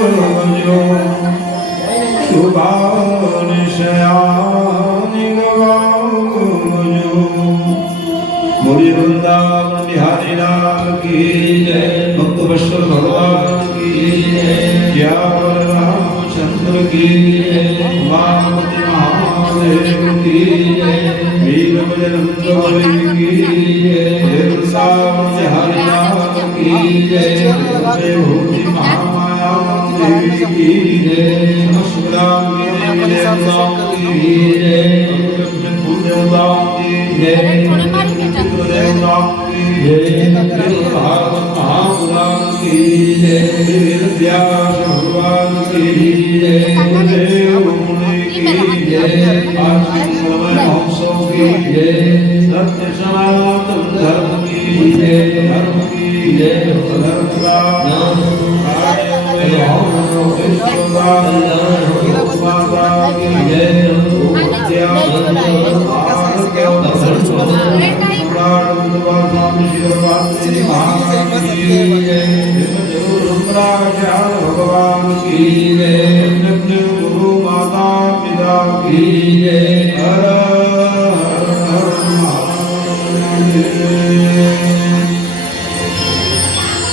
भजो शुभानिशयानि गवाओ भजो। बोलिए वृंदावन बिहारी लाल की जय, भक्त वत्सल भगवान की जय, श्याम रामचंद्र की जय, वामति महादेव की जय, वीर बजरंग बली की जय, वृंदावन बिहारी लाल की जय, जय भूति महामाया देवी की जय, नमस्कार देवताओं की जय, देवताओं की जय, देवताओं की जय, महापुराण की जय, व्यास भगवान की जय, देव मुनि की जय, आस्तिक समय महोत्सव की जय, सत्य सनातन धर्म की जय, धर्म की जय, धर्म का भगवान की जय, गुरु माता पिता की जय, हर हर महादेव।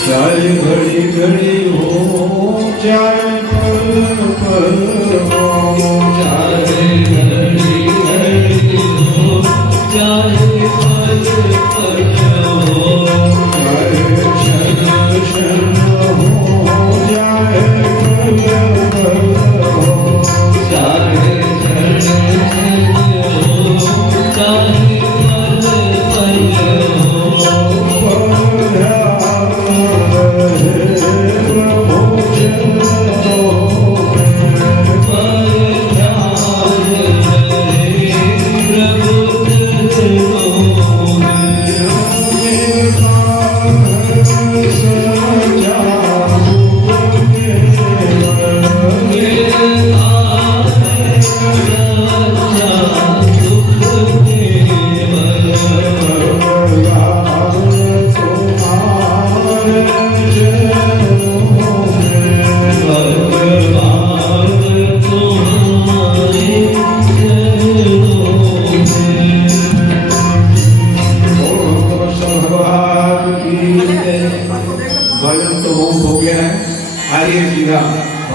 चाहे घड़ी घड़ी हो, चाहे पल पल हो, चाहे घड़ी घड़ी हो, चाहे पल पल हो, चाहे क्षण क्षण हो, चाहे पल पल हो, चाहे क्षण क्षण हो, चाहे पल पल हो,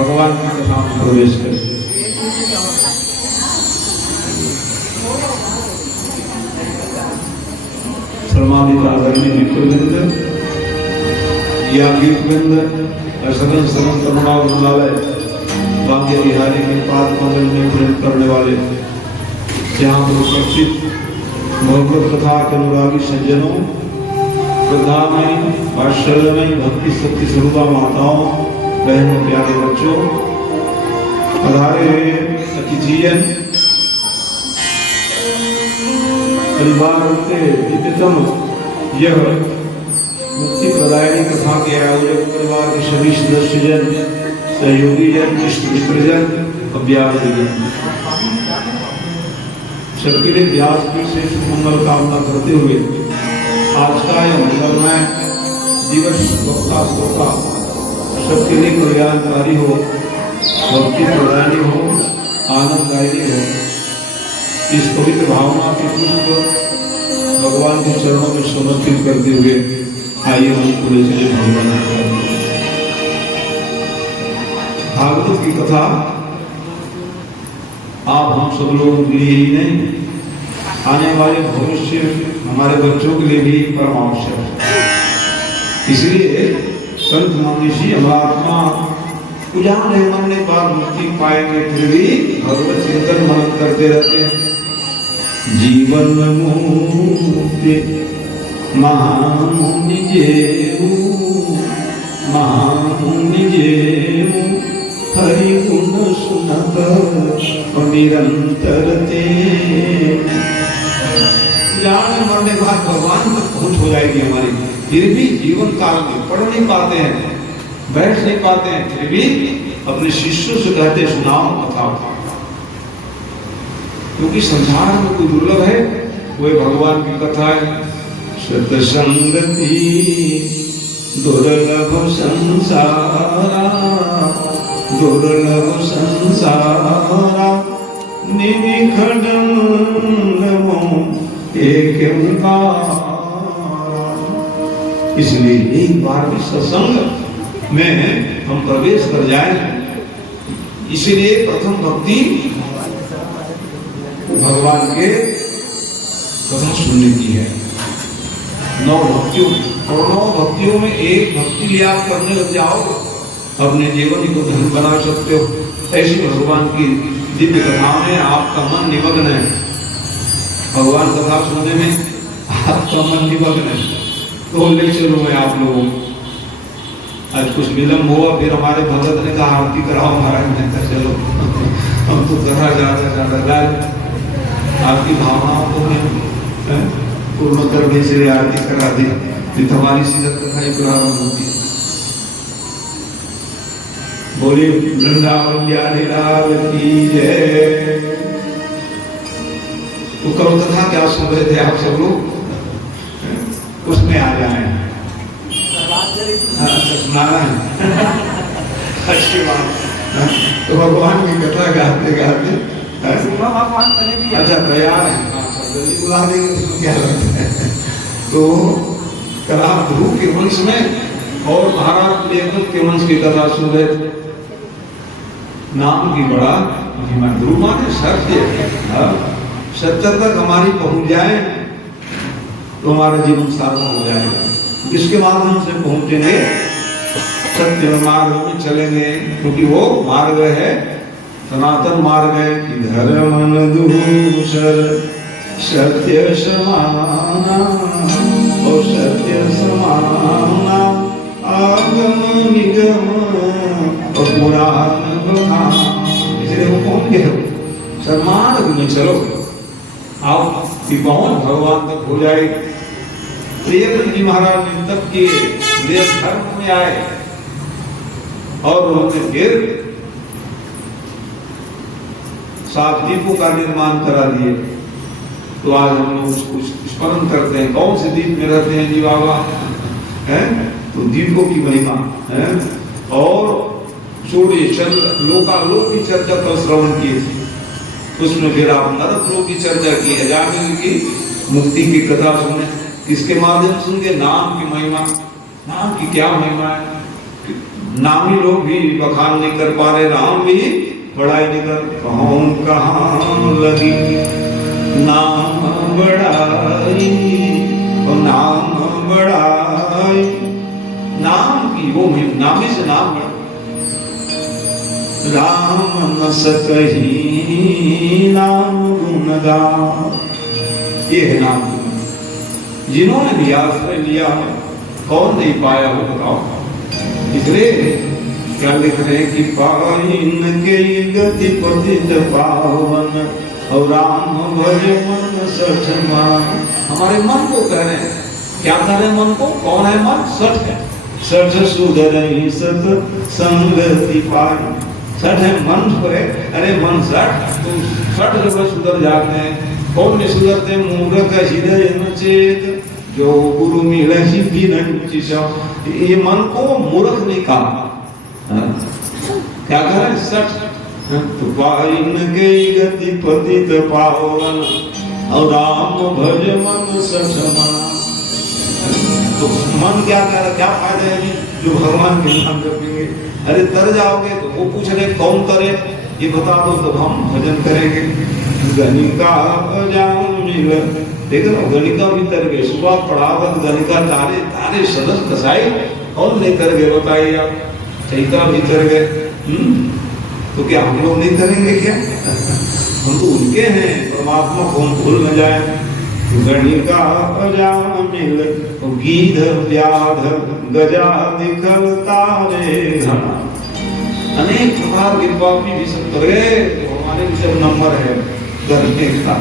भगवान की कथा में प्रवेश करें। सर्वाधिकारिणी विप्रवृंद या गीतवृंद असगन सरन करुणा गुणालय वाक्य बिहारी के पाद कमल में प्रेम करने वाले श्याम उपस्थित भगवत कथा के अनुरागी सज्जनों, प्रधानमयी वात्सल्यमयी भक्ति शक्ति स्वरूपा माताओं, बहनों, प्यारे बच्चों, पधारे हुए अतिथिजन, परिवार के दिव्यतम यह मुक्ति प्रदायिनी कथा के आयोजक परिवार के सभी सदस्यजन, सहयोगी जन, इष्ट मित्रजन, अभ्यासजन, सबके लिए व्यासपीठ से सुमंगल कामना करते हुए आज का यह मंगलमय दिवस वक्ता श्रोता सबके लिए कल्याणकारी हो, भक्ति प्रदायिनी हो, आनंददायी हो। इस पवित्र भावना के पुष्प भगवान के चरणों में समर्पित करते हुए आइए हम पूरे चले भगवान भागवत की कथा आप हम सब लोगों के लिए ही नहीं, आने वाले भविष्य हमारे बच्चों के लिए भी परम आवश्यक है। इसलिए संत मनीषी महात्मा उजान है मरने बाद मुक्ति पाएंगे, फिर भी भगवत चिंतन मनन करते रहते हैं। जीवन मुक्ति महामुनि जेऊ, महामुनि जेऊ, हरि गुण सुनत निरंतर ते। जान मरने के बाद भगवान तक पहुंच हो जाएगी हमारी, फिर भी जीवन काल में पढ़ नहीं पाते हैं, बैठ नहीं पाते हैं, फिर भी अपने शिष्यों से कहते सुनाओ कथा, क्योंकि संसार में कोई दुर्लभ है वो भगवान की कथा है। सतसंगति दुर्लभ संसारा, दुर्लभ संसारा निखडंगमो एक ओंकार। इसलिए एक बार भी सत्संग में हम प्रवेश कर जाए, इसलिए प्रथम भक्ति भगवान के कथा सुनने की है। 9 भक्तियों और 9 भक्तियों में एक भक्ति भी आप करने लग जाओ, अपने जीवन को धन बना सकते हो। ऐसी भगवान की दिव्य कथा में आपका मन निमग्न है, भगवान कथा सुनने में आपका मन निमग्न है, तो ले चलो मैं आप लोगों। आज कुछ विलम्ब हुआ, फिर हमारे भगत ने कहा आरती कराओ महाराज। मैं कहा चलो हम तो कथा ज्यादा आपकी भावनाओं को पूर्ण करने से आरती करा दी, फिर हमारी सीरत कथा ही प्रारंभ होती। बोले वृंदावन बिहारी लाल की जय। तो कल कथा क्या सुन रहे थे आप सब लोग, उसमें आ जाए। सुनाना है अच्छी बात। तो भगवान की कथा गाते गाते भगवान अच्छा तैयार है, जल्दी बुला देंगे, उसमें क्या लगता है। तो कला ध्रुव के वंश में और महाराज लेखक के वंश की कथा सुन रहे थे। नाम की बड़ा महिमा। ध्रुव माने सत्य, सत्य तक हमारी पहुंच जाए तो हमारा जीवन सार्थक हो जाएगा। इसके माध्यम से पहुंचेंगे, सत्य मार्ग में चलेंगे, क्योंकि वो मार्ग है सनातन मार्ग है कि धर्म दूसर सत्य समाना और सत्य समाना आगम निगम और पुराण बखान। इसलिए वो कौन गए सन्मार्ग में चलो, आप पहुंच भगवान तक हो जाए। प्रियव्रत जी महाराज ने तब किए, वे धर्म में आए और उन्होंने फिर 7 दीपों का निर्माण करा दिए। तो आज हम लोग उसको स्मरण करते हैं। कौन से दीप में रहते हैं जी बाबा, है तो दीपों की महिमा है। और सूर्य चंद्र लोकालोक की चर्चा पर श्रवण किए, उसमें फिर आप नरक लोक की चर्चा की, अजामिल की मुक्ति की कथा सुने। इसके माध्यम सुनके नाम की महिमा, नाम की क्या महिमा है। नामी लोग भी बखान नहीं कर पा रहे, राम भी बड़ाई नहीं कर। कहाँ लगी नाम बड़ाई, नाम बड़ाई, नाम की वो नामी से नाम बड़ा। राम न सकही नाम गुणगान, ये है नाम। जिन्होंने भी आश्रय लिया कौन नहीं पाया हो बताओ। इसलिए क्या लिख रहे हैं कि पाइन के गति पतित पावन और राम भज मन सठमान। हमारे मन को कह रहे हैं, क्या कह रहे हैं मन को, कौन है मन, सठ है। सठ सुधर सत संगति पाई, सठ है मन है। अरे मन सठ, तो सठ जब सुधर जाते हैं। कौन नहीं सुधरते, मूर्ख हृदय न चेत जो गुरु मिले भी नहीं। ये मन को मूर्ख नहीं कहा, क्या कह रहे हैं, सठ। तो पाइन गई गति पतित पावन और राम भज मन सठमान। तो मन क्या कह रहा, क्या फायदा है जो भगवान के नाम जपेंगे। अरे तर जाओगे तो वो पूछ रहे कौन करे, ये बता दो तो हम भजन करेंगे। गणिका अजामिल, देखो ना गणिका भी तर गए, सुबह पढ़ावत गणिका तारे तारे सदस्य कसाई, कौन नहीं कर गए बताइए आप। चैता भी कर गए, तो क्या हम लोग नहीं करेंगे क्या? हम तो उनके हैं, परमात्मा को हम भूल न जाए। गणिका अजामिल गीध व्याध गजा दिखल तारे घना। अनेक प्रकार के पापी भी सब कर गए, हमारे भी सब नंबर है करने का।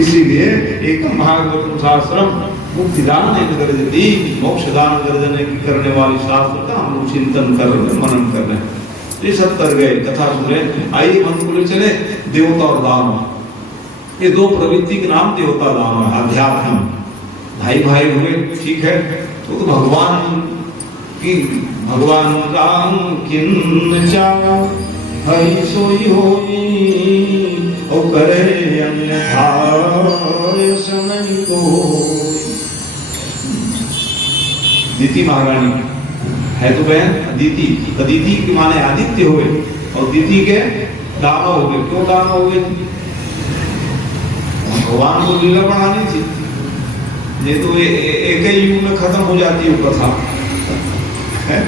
इसीलिए एक भागवत शास्त्रम मुक्तिदान गर्जती मोक्षदान गर्जने की करने वाली शास्त्र का हम लोग चिंतन कर रहे, मनन कर रहे हैं। ये सब कर गए, कथा सुन रहे। आइए मन को ले चले देवता और दान। ये 2 प्रवृत्ति के नाम देवता दान है, अध्यात्म। भाई भाई हुए ठीक है, तो भगवान की भगवान राम किन हरि सोई होई और करे अन्यथा ऐसा नहीं कोई। अदिति महारानी है तो बहन अदिति, अदिति के माने आदित्य हुए और दीति के दानव हो गए। क्यों दानव हो गए? भगवान को लीला बढ़ानी थी, ये तो एक ही युग में खत्म हो जाती है कथा है।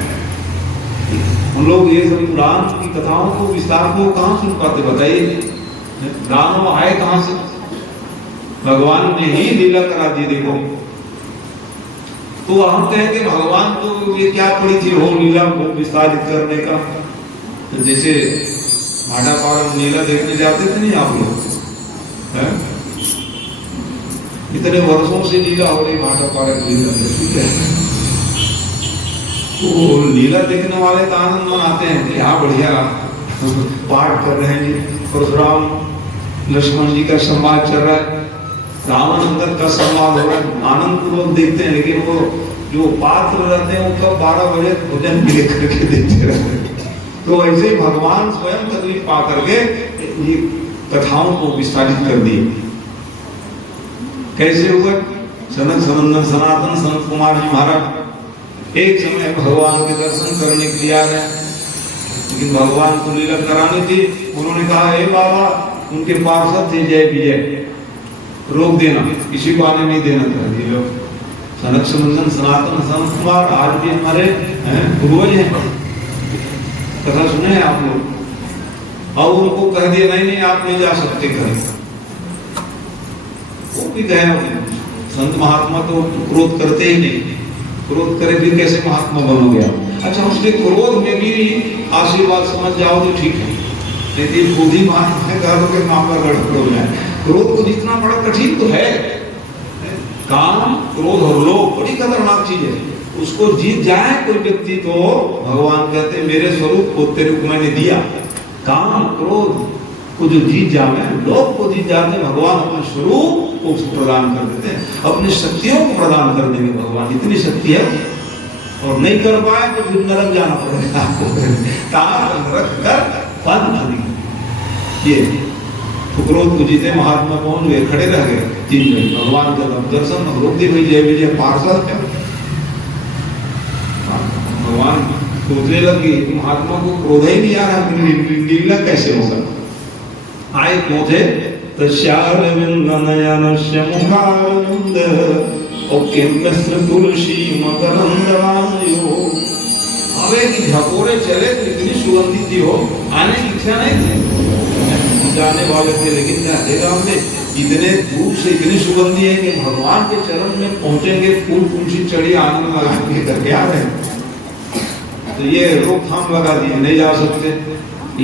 हम लोग ये सब पुराण की कथाओं को विस्तार को कहाँ सुन पाते बताइए? दानव आए कहाँ से? भगवान ने ही लीला करा दी। देखो तो हम कहें कि भगवान तो ये क्या पड़ी थी हो लीला को विस्तारित करने का। तो जैसे भाटापाड़ा में लीला देखने जाते थे नहीं आप लोग, इतने वर्षों से लीला हो रही भाटापाड़ा की लीला, ठीक है। तो लीला देखने वाले तो आनंद मनाते हैं, क्या बढ़िया पाठ कर रहे हैं। परशुराम लक्ष्मण जी का संवाद चल रहा है, रामानंद का संवाद हो रहा है, आनंद पूर्वक देखते हैं। लेकिन वो जो पात्र रहते हैं वो कब 12 बजे भोजन भी लेकर के देते रहते हैं। तो ऐसे ही भगवान स्वयं तकलीफ पा करके ये कथाओं को विस्तारित कर दिए। कैसे हुआ? सनक सनंदन सनातन सनत कुमार जी महाराज एक समय भगवान के दर्शन करने के लिए आ गए, लेकिन भगवान को लीला करानी थी। उन्होंने कहा हे बाबा, उनके पार्षद थे जय विजय, रोक देना, किसी को आने नहीं देना था। ये लोग सनक सनंदन सनातन सनत कुमार आज भी हमारे पूर्वज हैं, कथा सुने हैं आप लोग। और उनको कह दिया नहीं नहीं आप नहीं जा सकते घर। वो भी गए। संत महात्मा तो क्रोध करते ही नहीं, क्रोध करे फिर कैसे महात्मा बनोगे आप? अच्छा उसके क्रोध में भी आशीर्वाद समझ जाओ तो ठीक है, लेकिन बुद्धि महात्मा का मामला गड़बड़ हो जाए। क्रोध को जीतना बड़ा कठिन तो है। काम क्रोध और लोभ बड़ी खतरनाक चीज है। उसको जीत जाए कोई व्यक्ति तो भगवान कहते हैं मेरे स्वरूप को तेरे को मैंने दिया। काम क्रोध को जो जीत जाए, लोभ को जीत जाते, भगवान अपने स्वरूप को प्रदान कर देते हैं, अपनी शक्तियों को प्रदान कर देंगे भगवान। इतनी शक्ति है, और नहीं कर पाए तो फिर नरक जाना पड़ेगा आपको। नरक कर ये तो क्रोध को जीते महात्मा कौन हुए? खड़े रह गए 3 दिन भगवान का दर्शन रोक दी भाई जय विजय पार्षद है। भगवान सोचने लगे महात्मा को क्रोध ही नहीं आ रहा, लीला कैसे होगा? आए क्रोधे तस्यारविंद नयनस्य मुखारविंद ओके मिश्र तुलसी मकरंदवायो। अबे कि झकोरे चले तो इतनी सुगंधित थी हो, आने की इच्छा नहीं थी, जाने वाले थे, लेकिन क्या देखा हमने इतने दूर से इतनी सुगंधी है कि भगवान के चरण में पहुंचेंगे, फूल तुलसी चढ़ी आनंद लगा के करके आ रहे हैं। तो ये रोकथाम लगा दी, नहीं जा सकते।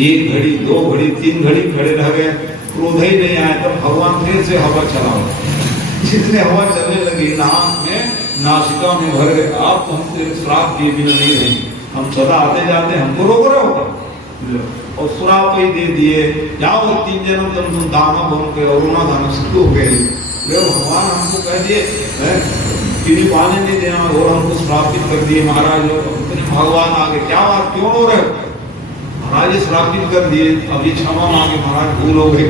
1 घड़ी 2 घड़ी 3 घड़ी खड़े रह गए, क्रोध ही नहीं आया। तब भगवान फिर से हवा चलाओ, जितने हवा चलने लगी नाक में नासिका में भर गए। आप तो हमसे श्राप दिए बिना नहीं रहे, हम सदा आते जाते, हमको रोक रहे हो और श्राप ही दे दिए, जाओ 3 जन्म तुम दामा बन के और रोना धाना शुरू हो गए। भगवान हमको कह दिए पीने पाने नहीं देना और हमको श्रापित कर दिए महाराज लोग। भगवान आगे क्या बात क्यों हो रहे हो? महाराज श्रापित कर दिए, अभी क्षमा मांगे महाराज, भूल हो गई।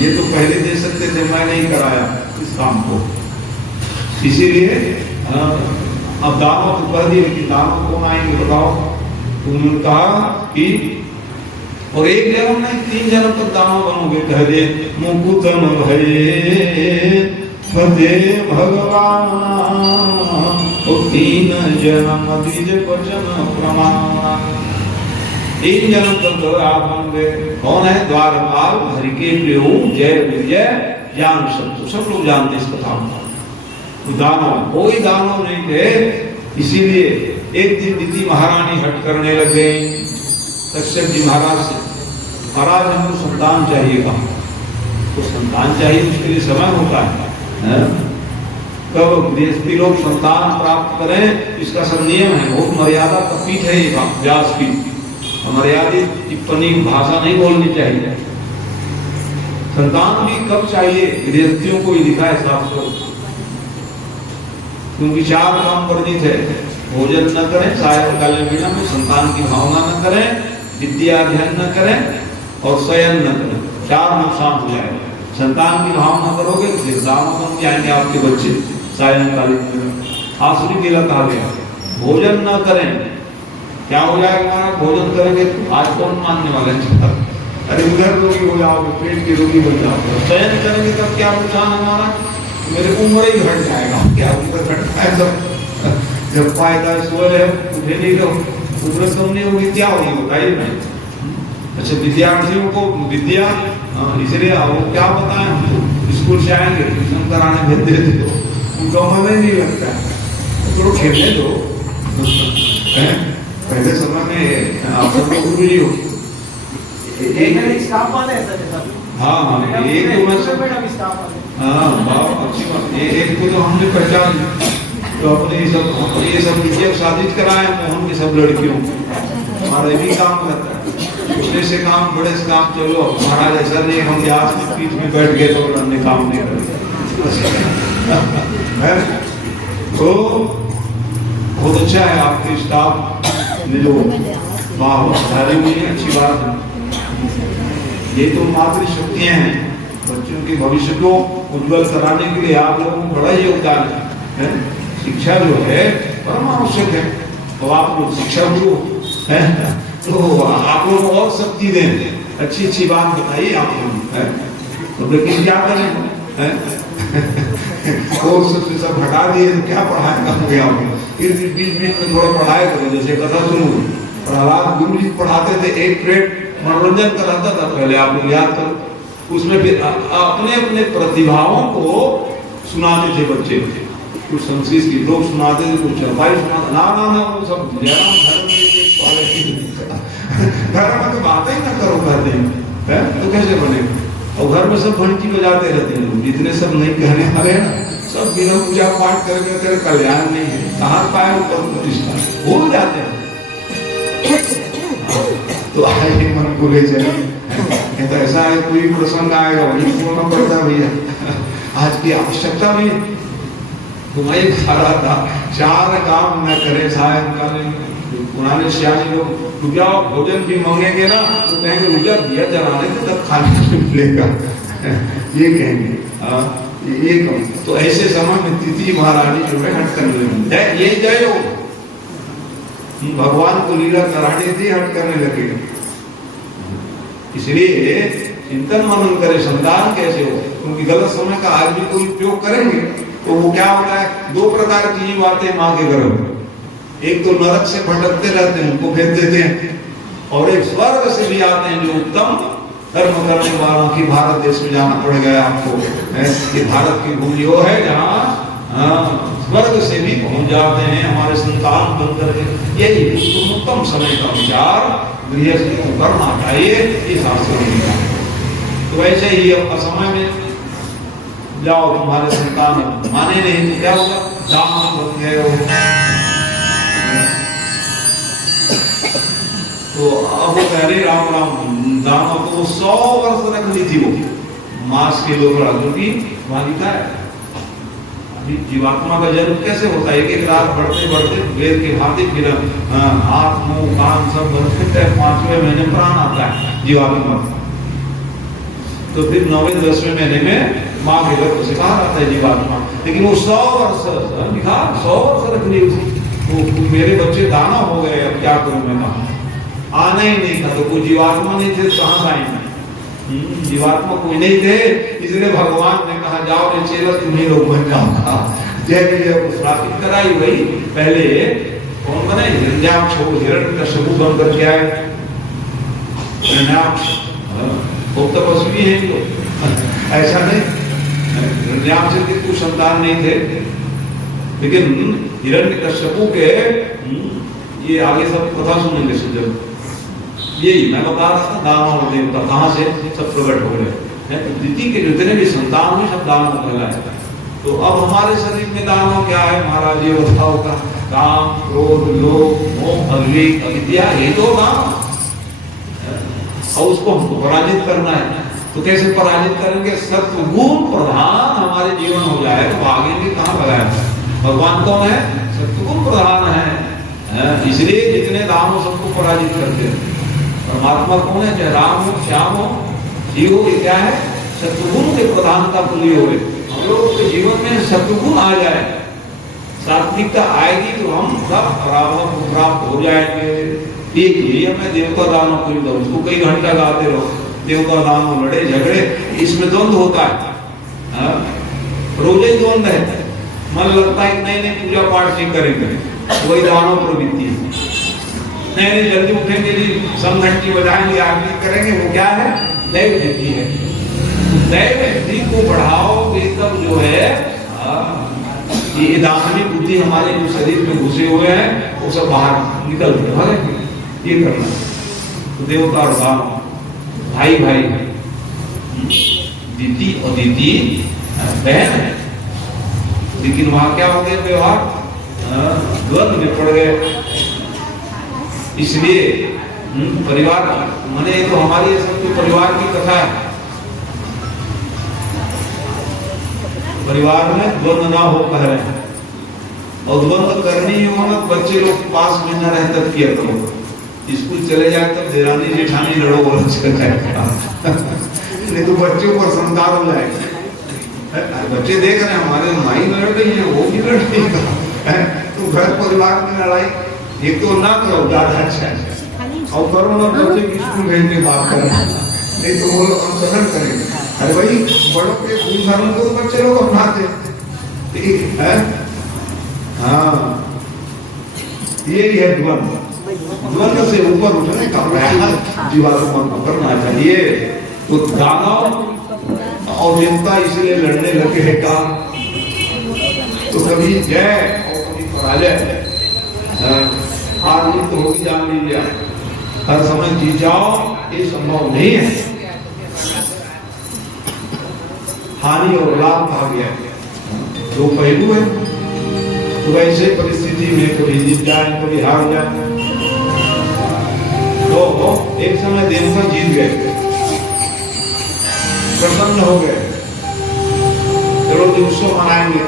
ये तो पहले दे सकते थे, मैं नहीं कराया इस काम को, इसीलिए अब दानव तो कर दिए, लेकिन दानव कौन आएंगे बताओ? उन्होंने कहा कि और 1 जन्म नहीं 3 जन्म तक दानव बनोगे। कह दे मुकुतन भये फते भगवान और 3 जन्म द्विज वचन प्रमाण। 3 जन्म तक आप बन गए। कौन है? द्वारपाल हरि के प्रिय जय विजय ज्ञान शब्द, सब लोग जानते इस कथा में। दानव कोई दानव नहीं थे। इसीलिए एक दिन दीदी महारानी हट करने लग गई कश्यप जी महाराज से, महाराज हमको संतान चाहिए। कहा तो संतान चाहिए, उसके लिए समय होता है। कब गृहस्थी लोग संतान प्राप्त करें इसका सब नियम है, बहुत मर्यादा का पीठ है ये व्यास की। मर्यादित टिप्पणी भाषा नहीं बोलनी चाहिए। संतान भी कब चाहिए? गृहस्थियों को ही लिखा है शास्त्रों, क्योंकि 4 काम वर्जित है। भोजन न करें, सायंकालीन बिना में संतान की भावना न करें, विद्या अध्ययन न करें और शयन न करें, 4 नुकसान हो जाएगा। संतान की भावना करोगे तो फिर दानव बन जाएंगे आपके बच्चे सायंकालीन। आसुरी लीला कहा गया। भोजन न करें, क्या हो जाएगा हमारा? भोजन करेंगे तो आज कौन मानने वाले हैं? अरे उधर रोगी हो जाओगे, पेट की रोगी बन जाओगे। शयन करेंगे तब क्या नुकसान हमारा? मेरे उम्र ही घट जाएगा। क्या उम्र घटता है? जब फायदा सो रहे उठे नहीं रहो, उम्र कम नहीं होगी, क्या होगी बताइए नहीं। अच्छा, विद्यार्थियों को विद्या इसलिए वो क्या बताएं, हमको स्कूल से आएंगे ट्यूशन कराने भेज देते हो, उनका मन ही नहीं लगता है, तो खेलने दो। पहले समय में आप सबको गुरु जी हो, हाँ हाँ, एक तो बहुत अच्छी बात। एक को तो हमने पहचान, तो अपने ये सब विजय साधित कराए मोहन की सब लड़कियों, हमारा भी काम करता है। छोटे से काम, बड़े से काम, चलो महाराज ऐसा नहीं हम आज के पीठ में बैठ गए तो हमने काम नहीं कर। तो बहुत अच्छा है आपके स्टाफ ने जो वाह हुई है, अच्छी बात है। ये तो मातृ शक्तियां हैं, बच्चों के भविष्य को उज्जवल कराने के लिए आप लोगों को बड़ा योगदान है। शिक्षा जो है परम आवश्यक है, तो आप लोग शिक्षा गुरु है, तो आप लोग और शक्ति दें, अच्छी अच्छी बात बताइए आप लोग। तो लेकिन क्या करें, और सब हटा दिए तो क्या पढ़ाएगा मुझे? फिर बीच में थोड़ा पढ़ाए करो, जैसे कथा सुनो, प्रहलाद गुरु जी पढ़ाते थे, एक पीरियड मनोरंजन कराता था पहले, आप लोग याद करो। उसमें फिर अपने अपने प्रतिभाओं को सुनाते थे बच्चे, कुछ संस्कृत की लोग सुनाते थे, कुछ चौपाई सुनाते, ना ना ना वो सब धर्म में तो बातें ही ना करो कहते हैं, तो कैसे बनेगा? और घर में सब घंटी बजाते रहते हैं लोग, जितने सब नहीं कहने वाले हैं ना, सब बिना पूजा पाठ करके तेरे कल्याण नहीं है, कहाँ पाए ऊपर प्रतिष्ठा, भूल जाते हैं। तो आए मन को ले चले, तो ऐसा है कोई प्रसंग आएगा वही बोलना पड़ता है भैया, आज की आवश्यकता भी तुम्हारी सारा था, 4 काम न करे सायंकालीन। पुराने सियाने लोग रुपया भोजन भी मांगेंगे ना तो कहेंगे रुपया दिया जला देते तब खाने को मिलेगा, ये कहेंगे। ये तो ऐसे समय में तिथि महारानी जो है हट करने लगे, ये जय हो भगवान को लीला कराने थी, हट करने लगे। इसलिए चिंतन मनन करे, संतान कैसे हो, क्योंकि गलत समय का आज भी कोई उपयोग करेंगे तो वो क्या होता है, 2 प्रकार की जीव आते हैं माँ के गर्भ में। एक तो नरक से भटकते रहते हैं, उनको भेज देते हैं, और एक स्वर्ग से भी आते हैं जो उत्तम कर्म करने वालों की। भारत देश में जाना पड़ गया आपको, ये भारत की भूमि वो है जहाँ स्वर्ग से भी पहुंच जाते हैं हमारे संतान बनकर के। यही उत्तम समय का विचार गृहस्थ को करना चाहिए, इस शास्त्र में। तो ऐसे ही असमय में जाओ, तुम्हारे संतान माने नहीं तो क्या होगा, दान बन गए हो। तो अब वो कह रहे राम राम दानों को 100 वर्ष रख ली थी वो मास के लोग, क्योंकि वहां लिखा है जीवात्मा का जन्म कैसे होता है, एक रात बढ़ते बढ़ते वेद के भांति फिर हाथ मुंह कान सब बनते हैं, 5वें महीने प्राण आता है जीवात्मा। तो फिर 9वें 10वें महीने में माँ के गर्भ से बाहर आता है जीवात्मा। लेकिन वो 100 वर्ष लिखा, 100 वर्ष रख ली उसकी। तो मेरे बच्चे दाना हो गए, अब क्या करूं मैं? कहा आना ही नहीं था, तो कोई जीवात्मा नहीं थे, कहां से आएंगे? जीवात्मा कोई नहीं थे, इसलिए भगवान ने कहा जाओ रे चेला तुम्हें लोग बन जाओ। जय विजय स्थापित कराई वही पहले कौन बने, हिरण्याक्ष हिरण्यकशिपु बन करके आए। हिरण्याक्ष बहुत तपस्वी है तो ऐसा नहीं, हिरण्याक्ष के कुछ संतान नहीं थे, लेकिन हिरण्यकशिपु के ये आगे सब कथा सुनेंगे सुजन। यही मैं बता रहा था, दानव और देवता कहाँ से सब प्रकट हो गए हैं। तो दिति के जितने भी संतान हुए सब दानव कहलाए। तो अब हमारे शरीर में दानव क्या है महाराज, ये बताओ का काम क्रोध लोभ मोह अविवेक अविद्या, ये तो दानव, और उसको हमको पराजित करना है। तो कैसे पराजित करेंगे? सत्वगुण प्रधान हमारे जीवन हो जाए तो भागेंगे कहाँ भगाए? भगवान कौन है? सत्वगुण प्रधान है, इसलिए जितने दानव सबको पराजित करते हैं। परमात्मा कौन है? चाहे राम हो, श्याम हो, जीव हो, ये क्या है? शत्रुगुण के प्रधानता पुली हो। हम लोगों के जीवन में शत्रुगुण आ जाए, सात्विकता आएगी तो हम सब रावण को प्राप्त हो जाएंगे। एक ही हमें देवता दानों को दो, उसको कई घंटा गाते रहो, देवता दानों लड़े झगड़े, इसमें द्वंद्व होता है, रोज ही द्वंद्व रहता है। मन लगता है कि नहीं नहीं पूजा पाठ नहीं करेंगे, वही दानों प्रवृत्ति है। नहीं नहीं जल्दी उठेंगे जी, समघंटी बजाएंगे, आरती करेंगे, वो क्या है? दैव बुद्धि है। दैव बुद्धि को बढ़ाओगे तब जो है ये दानवी बुद्धि हमारे जो शरीर में घुसे हुए हैं वो सब बाहर निकल गए। ये करना तो देवता और दानव भाई भाई है, दीदी और दीदी बहन है, लेकिन वहां क्या हो गया? व्यवहार द्वंद्व में पड़ गए। इसलिए परिवार माने तो हमारी सब परिवार की कथा है। परिवार में द्वंद्व ना हो कह रहे हैं, और द्वंद्व करनी हो ना, बच्चे लोग पास में न रहे तब किया करो। स्कूल चले जाए तब देरानी जेठानी लड़ो और नहीं तो बच्चों पर संस्कार हो जाएगा। बच्चे देख रहे हैं हमारे माई लड़ रही है, वो भी लड़ रही है, तो घर परिवार में लड़ाई एक तो ना करो, ज्यादा अच्छा है। और करो ना बच्चे की स्कूल भेजने बात करें, नहीं तो वो लोग अनुसरण करेंगे। अरे भाई बड़ों के खून धर्म को तो बच्चे लोग अपनाते, ठीक है। हाँ यही है द्वंद्व। द्वंद्व से ऊपर उठने का प्रयास जीवात्मा को करना चाहिए। तो दानव और देवता इसलिए लड़ने लगे हैं का, तो कभी जय और कभी पराजय, हार जीत तो होगी, जान लीजिए। हर समय जीत जाओ ये संभव नहीं है। हानि और लाभ कहा गया है, दो पहलू है। तो वैसे परिस्थिति में कभी जीत जाए कभी हार जाए। तो एक समय देवता जीत गए, प्रसन्न हो गए, चलो उत्सव मनाएंगे।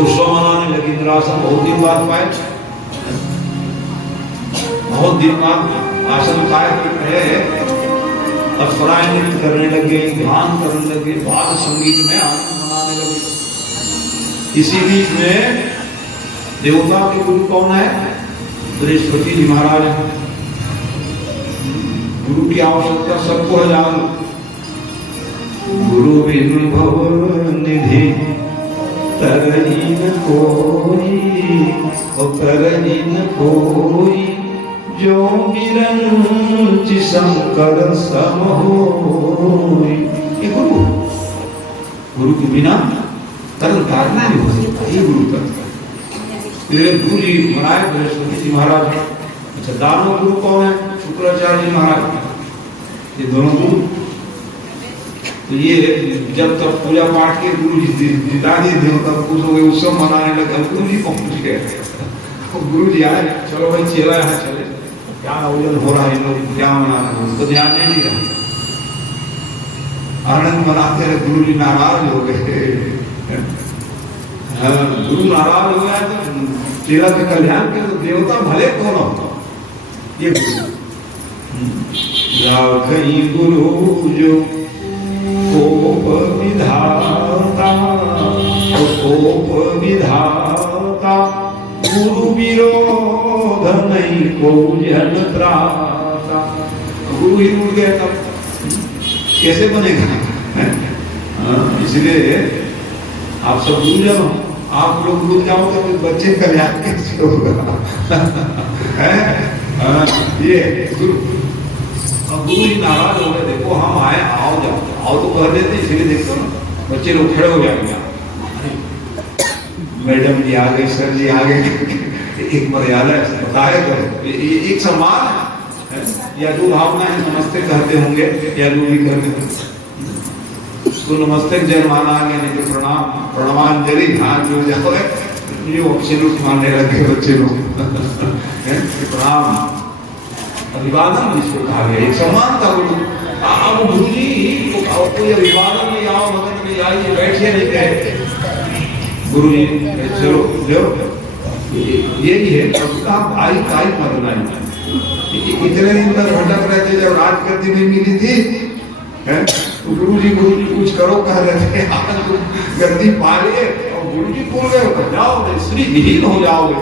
उत्सव मनाने लगी। इंद्रासन बहुत दिन बाद पाए, बहुत दिन बाद आसन पाए। अप्सराएं नृत्य करने लगे, ध्यान करने लगे, वाद्य संगीत में आनंद मनाने लगे। इसी बीच में देवता के गुरु कौन है? बृहस्पति जी महाराज। गुरु की आवश्यकता सबको है, जान। गुरु बिनु भव निधि तरनी न कोई, और तरनी न कोई, जो बिरंच शंकर सम होई। ये गुरु, गुरु के बिना तरन कार्य नहीं हो सकता। ये गुरु करता है। गुरु जी महाराज बृहस्पति जी महाराज। अच्छा, दानव गुरु कौन है? शुक्राचार्य जी महाराज। ये दोनों गुरु। तो ये जब तक पूजा पाठ के गुरु जी दादी देवता पूछोगे, उत्सव मनाने लगे, गुरु जी पहुंच गए। गुरु जी आए, चलो भाई चेला यहाँ चले, क्या आयोजन हो रहा है, इन लोग क्या मना रहे हैं, उसको ध्यान नहीं रहा। आनंद मनाते रहे, गुरु जी नाराज हो गए। गुरु नाराज हो गया तो चेला के कल्याण के तो देवता भले कौन होता। ये कहीं गुरु जो कोप विधाता, कोप विधाता, गुरु विरोध नहीं को जन त्राता। गुरु ही उड़ गया तब कैसे बनेगा? इसलिए आप सब गुरुजन हो, आप लोग भूल जाओगे तो बच्चे कल्याण कैसे होगा? ये गुरु ही नाराज हो गए। देखो हम आए, आओ जाओ, आओ तो कह देते, इसलिए देखो ना बच्चे लोग खड़े हो जाएंगे। मैडम जी आ गए, सर जी आ गए, एक मर्यादा बताए करो, एक सम्मान है। या जो भावना है नमस्ते कहते होंगे, या जो भी कहते होंगे, तो नमस्ते जय माना आगे, नहीं तो प्रणाम, प्रणामांजलि, ध्यान जो जाओ ये अब्सोल्यूट मानने लगे बच्चे लोग। प्रणाम अभिवादन जिसको कहा गया, एक सम्मान का गुरु। अब गुरु जी कोई अभिवादन में आओ, मदद में आइए, बैठिए नहीं कहे। गुरु जी चलो लो, यही है उसका भाई का ही मरना है। इतने दिन तक भटक रहे थे, जब राजगद्दी नहीं मिली थी तो गुरु जी कुछ करो कह रहे थे, गद्दी पा लिए और गुरु जी बोल गए जाओ श्री विहीन हो जाओगे।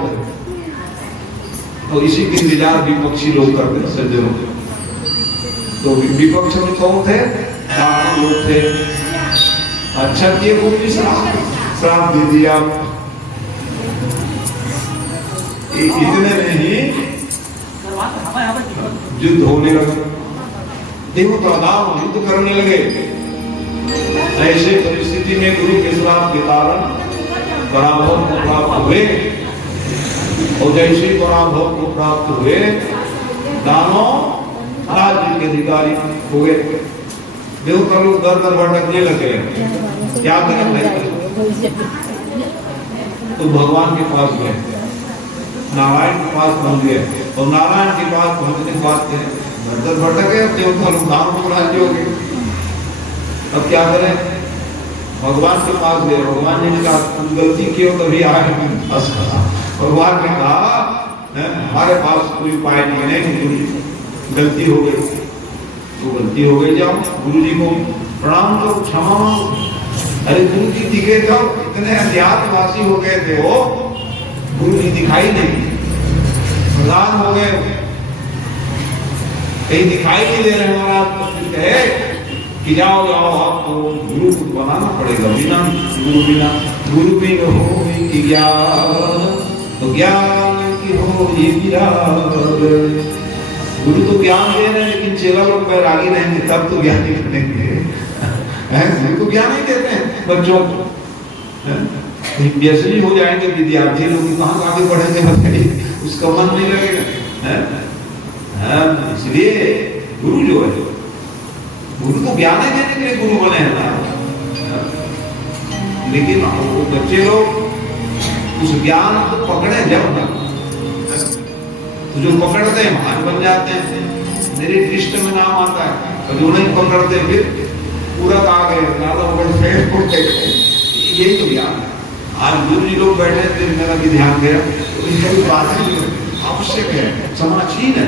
तो इसी के इंतजार विपक्षी लोग करते सज्जनों। तो विपक्ष में कौन थे? लोग थे। अच्छा किए गुरु जी श्राप दे दिया। इतने में ही युद्ध होने लगा, देवताओं युद्ध करने लगे। ऐसे परिस्थिति में गुरु के श्राप के कारण पराभव को प्राप्त हुए, और जैसे पराभव को प्राप्त हुए दानव राज्य के अधिकारी हो गए। देवता लोग दर दर भटकने लगे, क्या करें? तो भगवान के पास गए, नारायण के पास पहुंच गए, और नारायण के पास पहुंचने के बाद दर भटके, देवता लोग दानव को राज्य हो गए। अब क्या करें? भगवान के पास गए, भगवान ने कहा तुम गलती क्यों कभी आए? भगवान ने कहा हमारे पास कोई उपाय नहीं है, गलती हो गई तो गलती हो गई, जाओ गुरु जी को प्रणाम करो, क्षमा मांगो। अरे गुरु जी दिखे जाओ, इतने अध्यात्मवासी हो गए थे वो, गुरु जी दिखाई नहीं, प्रधान हो गए, कहीं दिखाई नहीं दे रहे। महाराज कहे कि जाओ जाओ आपको गुरु को बनाना पड़ेगा, बिना गुरु बिना गुरु भी हो कि ज्ञान, तो ज्ञान की हो ये विराग। गुरु तो ज्ञान दे रहे हैं, लेकिन चेला लोग बैरागी रहेंगे तब तो ज्ञान ही करेंगे। गुरु तो ज्ञान ही देते हैं बच्चों को, व्यसनी हो जाएंगे विद्यार्थी लोग, कहाँ आगे बढ़ेंगे बताइए, उसका मन नहीं लगेगा। इसलिए गुरु जो है, गुरु तो ज्ञान ही देने के लिए गुरु बने हैं ना, लेकिन वो बच्चे लोग उस ज्ञान को पकड़े जब, तो जो पकड़ते हैं महान बन जाते हैं, मेरे लिस्ट में नाम आता है। और जो नहीं पकड़ते फिर पूरा आ गए, यही तो ज्ञान है। आज गुरु जी लोग बैठे थे, मेरा भी ध्यान गया, तो इनका भी बात आवश्यक है, समाचीन है।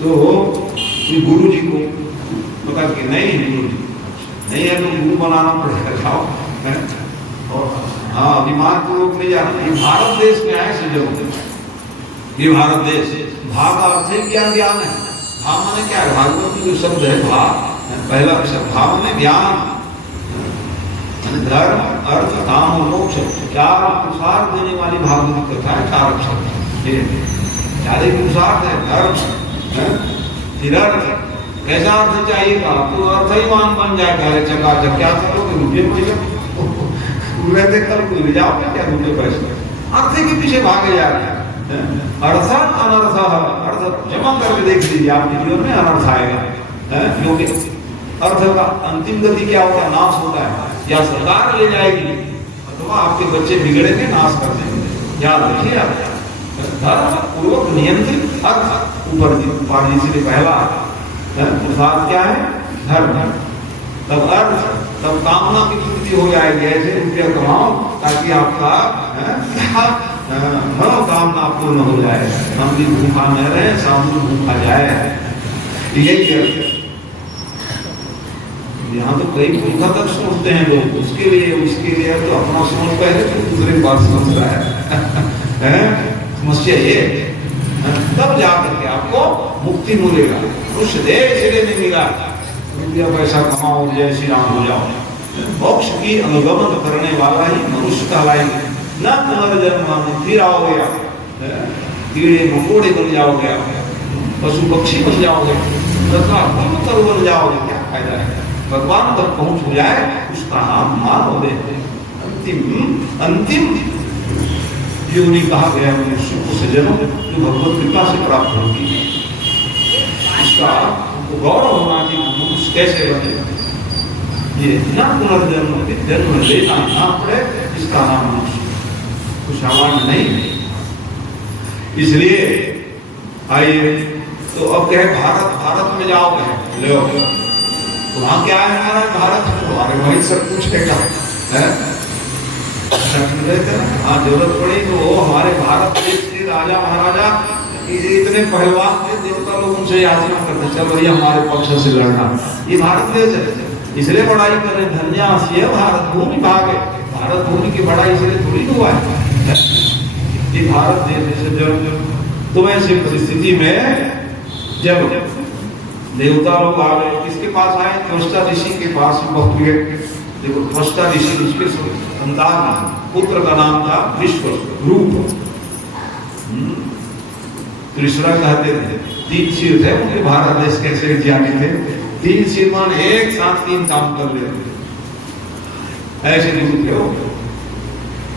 तो गुरु जी को पता कि नहीं गुरु जी नहीं है तो गुरु बनाना पड़ेगा, जाओ। और हाँ, दिमाग को लोग नहीं जाना। ये भारत देश में आए सज्जनों, ये भारत देश, भा का अर्थ है क्या? ज्ञान है। भा माने क्या है? भागवत में जो शब्द है भा, पहला अक्षर भा माने ज्ञान, धर्म अर्थ काम और मोक्ष, चार पुरुषार्थ देने वाली भागवत कथा है। चार अक्षर चारे पुरुषार्थ है, धर्म फिर अर्थ। कैसा अर्थ चाहिए था? तो अर्थ ही मान बन जाएगा। अरे चकाचक क्या करोगे? रुपये कल को जाओ क्या रुपये पैसे, अर्थ के पीछे भागे जा रहे हैं। अर्थ अनर्थ, अर्थ जमा करके देख लीजिए, आपके जीवन में अनर्थ आएगा। क्योंकि अर्थ का अंतिम गति क्या होता है? नाश होता है। या सरकार ले जाएगी अथवा आपके बच्चे बिगड़ेंगे, नाश कर देंगे। याद रखिए आप, धर्म पूर्वक नियंत्रित अर्थ ऊपर पानी से पहला पुरुषार्थ क्या है? धर्म, तब अर्थ, तब कामना की पूर्ति हो जाएगी। ऐसे रुपया कमाओ ताकि आपका कामना पूर्ण हो जाए, हम भी भूखा न रहे, साधु भूखा जाए, यही अर्थ है। यहाँ तो कई भूखा तक सोचते हैं लोग, उसके लिए तो अपना सोच पहले तो दूसरे की बात समझता है। समस्या ये, तब जाकर के आपको मुक्ति मिलेगा। कुछ देर इसलिए नहीं मिला रुपया पैसा कमाओ जय श्री राम हो जाओ। मोक्ष की अनुगमन करने वाला ही मनुष्य कहलाएंगे। न पुनर्जन्म, फिर आओगे आप कीड़े मकोड़े बन जाओगे, पशु पक्षी बन जाओगे, बन जाओगे, क्या फायदा है? भगवान तक पहुंच हो जाए उसका नाम मानव दे। अंतिम योनि कहा गया मनुष्य को सज्जनों जो भगवत कृपा से प्राप्त होगी। इसका गौरव होना कि मनुष्य कैसे बने, ये न पुनर्जन्म जन्म लेना ना पड़े, इसका नाम मनुष्य, कुछ सामान्य नहीं। इसलिए आइए, तो अब कहे भारत में जाओगे, ले वहां क्या है? हमारा भारत में तुम्हारे वही सब कुछ है। हाँ, जरूरत पड़ी तो वो हमारे भारत देश के राजा महाराजा इतने पहलवान थे, देवता लोग उनसे याचना करते, चल भैया हमारे पक्ष से लड़ना। ये भारत देश है, इसलिए बड़ाई करे धन्यासी है भारत भूमि भागे। भारत भूमि की बड़ाई इसलिए थोड़ी हुआ है, ये भारत देश से। जब तो ऐसी परिस्थिति में जब देवता लोग आ गए, किसके पास आए? त्वष्टा ऋषि के पास पहुंच गए। देखो त्वष्टा ऋषि, उसके संतान पुत्र का नाम था विश्व रूप। त्रिशुरा कहते थे, 3 सिर थे उनके। भारत देश कैसे ज्ञानी थे, 3 सिर मान एक साथ 3 काम कर लेते, ऐसे नहीं थे वो।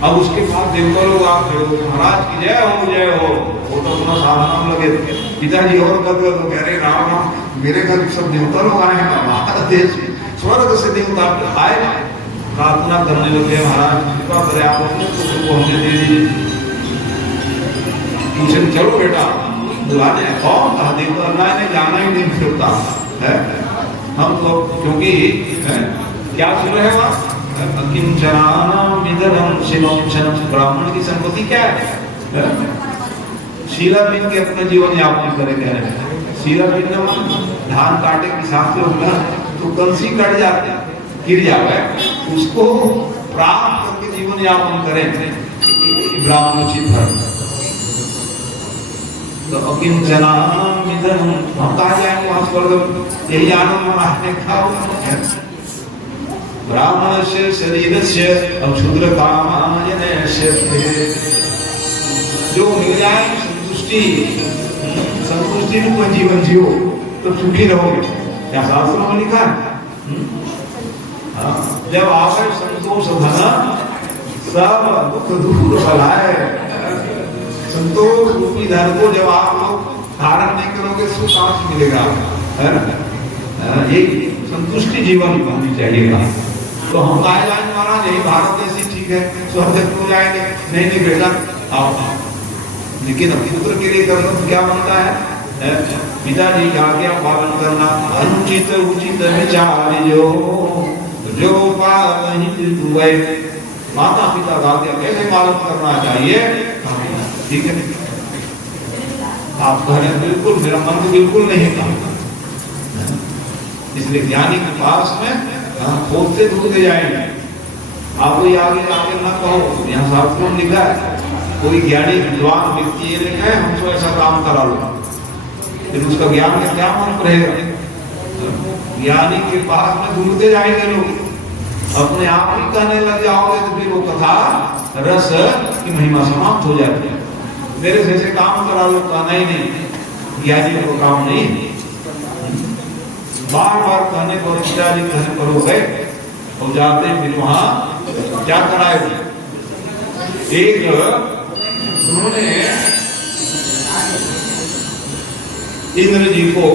अब उसके बाद देवता लोग आ गए, महाराज की जय हो जय हो। वो तो अपना साधना लगे थे। पिताजी और गदगद कह रहे, राम मेरे घर सब देवता लोग आए हैं, भारत देश स्वर्ग से देवता आए, प्रार्थना करने लगे, महाराज कृपा करें आप अपने पुत्र को हमें दे दीजिए। पूछे चलो बेटा बुलाने, कौन कहा? देवता ने जाना ही नहीं फिरता है हम तो, क्योंकि क्या सुन रहे हो आप? ब्राह्मण की संपत्ति क्या है? शीला बिन के अपना जीवन यापन करे कह रहे हैं। शीला बिन धान काटे के हिसाब से होगा तो कंसी कट जाते, गिर जावे, उसको प्राप्त करके जीवन यापन करें, ब्राह्मणोचित धर्म। तो अकिंचना मिदन, हम कहा जाएंगे वहां स्वर्ग, यही आनंद मनाने का। ब्राह्मण से शरीर से क्षुद्र कामायनस्य, जो मिल जाए संतुष्टि, संतुष्टि रूप जीवन जियो तो सुखी रहोगे, क्या शास्त्रों में लिखा है। जब आवे संतोष धन सब दुख दूर भलाए, संतोष रूपी धन को जब आप लोग धारण नहीं करोगे सुख कहां से मिलेगा? यही संतुष्टि जीवन बननी चाहिए। तो हम कहा जाएंगे महाराज यही भारत देश ही ठीक है, स्वर्ग हो जाएंगे। नहीं नहीं बेटा आओ, लेकिन अपने पुत्र के लिए करना तो क्या बनता है? पिताजी की आज्ञा पालन करना, अनुचित उचित विचार जो पालन हुए, माता पिता का आज्ञा कैसे पालन करना चाहिए, ठीक है। आप कह रहे बिल्कुल, मेरा मन तो बिल्कुल नहीं था। इसलिए ज्ञानी के पास में खोजते ढूंढते जाएंगे। आप कोई आगे आगे ना कहो, यहाँ शास्त्रों में लिखा है, कोई ज्ञानी विद्वान व्यक्ति ये लिखा है हमको ऐसा काम करा लो, फिर उसका ज्ञान का क्या मन रहेगा? ज्ञानी के पास में ढूंढते जाएंगे लोग, अपने आप ही कहने लग जाओगे तो फिर वो कथा रस की महिमा समाप्त हो जाती है। मेरे से काम करा लो, कहना ही नहीं, ज्ञानी को काम नहीं। बार बार कहने पर पिताजी कहने पर हो गए और जाते फिर वहां क्या कराए? एक उन्होंने इंद्र जी को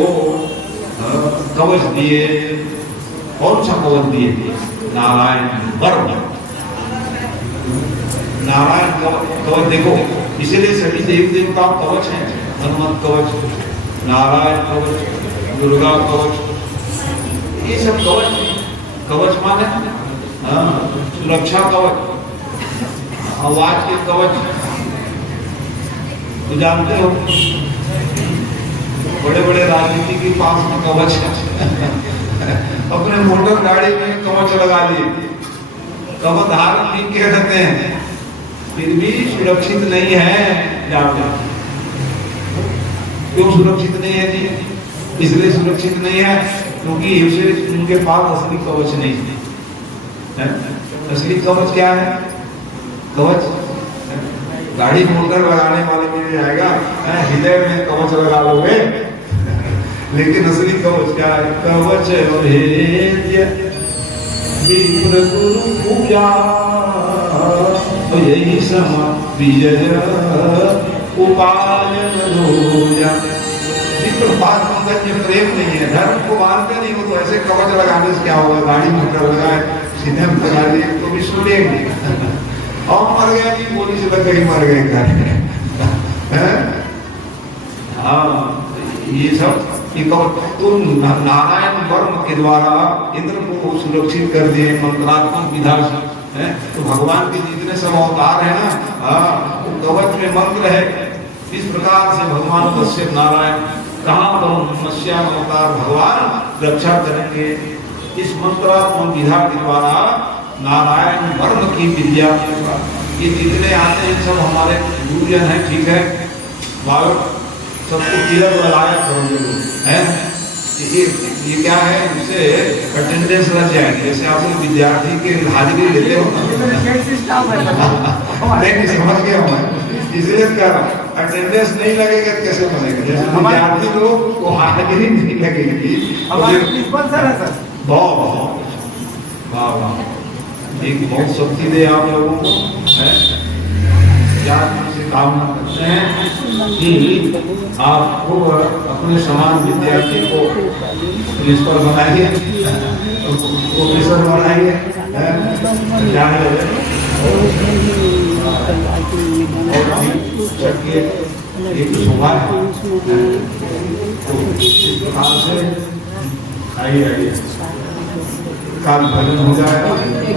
कवच दिए। कौन सा कवच दिए? नारायण वर्ण, नारायण कवच। देखो इसलिए सभी देव देवता कवच हैं, हनुमत कवच, नारायण कवच, दुर्गा कवच, ये सब कवच। कवच माने सुरक्षा कवच, आवाज के कवच तो जानते हो, बड़े बड़े राजनीति के पास में कवच अपने मोटर गाड़ी में कवच लगा लिए, कवच धारण नहीं के रहते हैं, फिर भी सुरक्षित नहीं है। जानते क्यों सुरक्षित नहीं है जी? इसलिए सुरक्षित नहीं है क्योंकि उनके पास असली कवच नहीं है। असली कवच क्या है? कवच गाड़ी मोटर लगाने वाले में जाएगा, हृदय में कवच लगा लोगे, लेकिन असली कवच क्या है? कवच भेद्य विप्र गुरु पूजा, तो यही समा विजय उपायन रोजा। प्रेम नहीं है, धर्म को मानते नहीं हो तो ऐसे कवच लगाने से क्या होगा? गाड़ी मोटर लगाए, सीधे में लगा दिए तो भी सुनेंगे और मर गया जी, गोली से लग गई, मर गए घर। हाँ ये सब तो नारायण वर्म के द्वारा इंद्र को सुरक्षित कर दिए मंत्रात्मक विधा से। हैं? तो भगवान के जितने सब अवतार है ना, हाँ, वो कवच में मंत्र है। इस प्रकार से भगवान कश्यप नारायण कहाँ पर मत्स्याम अवतार भगवान रक्षा करेंगे। इस मंत्रात्मक विधा के द्वारा नारायण वर्म की विद्या के द्वारा ये जितने आते हैं सब हमारे गुरुजन हैं, ठीक है, बालक सबको तिलक लगाया करोगे है। ये क्या है, इससे अटेंडेंस लग जाएगी। जैसे आप लोग विद्यार्थी के हाजिरी लेते हो नहीं, समझ गया मैं, इसलिए क्या अटेंडेंस नहीं लगेगा कैसे बनेगा। जैसे विद्यार्थी लोग को हाजिरी नहीं लगेगी। बहुत वाह वाह, एक बहुत शक्ति दे आप लोगों को है। क्या से कामना करते हैं कि आप खूब अपने समान विद्यार्थी को प्रिंसिपल बनाइए, प्रोफेसर बनाइए, एक शोभा है। आइए आइए, काल भजन हो जाएगा।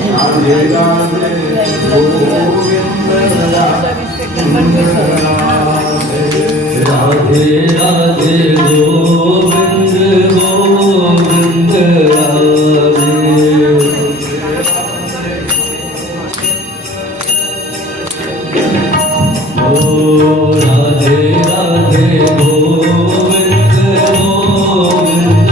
राधे राधे गोविंद राधे राधे गोविंद गोविंद राधे राधे गोविंद गोविंद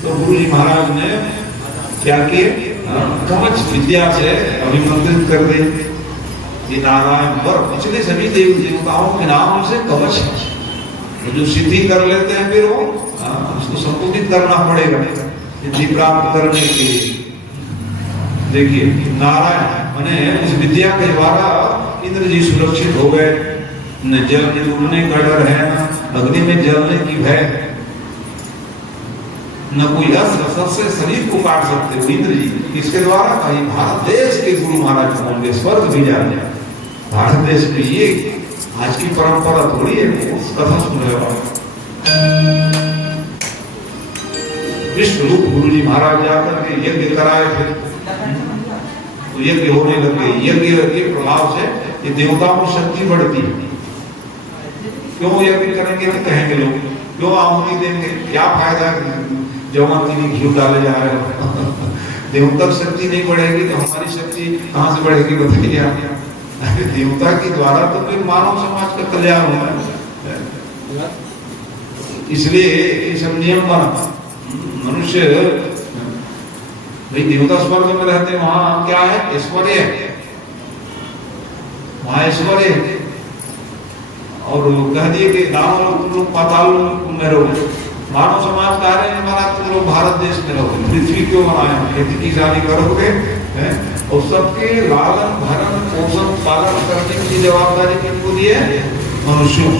तो गुरु जी महाराज ने क्या किए, कवच विद्या से अभिमंत्रित कर दे। ये नारायण पर पिछले सभी देव देवताओं के नाम से कवच तो जो सिद्धि कर लेते हैं फिर वो उसको संबोधित करना पड़ेगा सिद्धि प्राप्त करने के लिए। देखिए नारायण माने उस विद्या के द्वारा इंद्र जी सुरक्षित हो गए, न जल में डूबने का डर है, न अग्नि में जलने की भय, न कोई अस्त्र सबसे शरीर को काट सकते हो इंद्र जी। इसके द्वारा कहीं भारत देश के गुरु महाराज होंगे, स्वर्ग भी जा जाए। भारत देश के ये आज की परंपरा थोड़ी है, कथा सुन रहे हो। विश्व रूप गुरु जी महाराज जाकर के यज्ञ कराए थे, तो यज्ञ होने लगे। यज्ञ के प्रभाव से ये देवताओं की शक्ति बढ़ती है। क्यों यज्ञ करेंगे तो कहेंगे लोग, क्यों आहुति देंगे, क्या फायदा, जवान में घी डाले जा रहे हो। देवता शक्ति नहीं बढ़ेगी तो हमारी शक्ति कहाँ से बढ़ेगी बताइए आप। देवता के द्वारा तो फिर मानव समाज का कल्याण होगा। इसलिए ये सब नियम बना। मनुष्य भाई देवता स्वर्ग में रहते हैं, वहां क्या है, ऐश्वर्य, वहां ऐश्वर्य। और कह दिए कि दानव तुम लोग पाताल में रहोगे, मानव समाज कह रहे हैं महाराज तुम लोग भारत देश में रहोगे, पृथ्वी क्यों बनाए, खेती किसानी करोगे, और सबके लालन भरण पोषण पालन करने की जवाबदारी किनको दी है? मनुष्यों।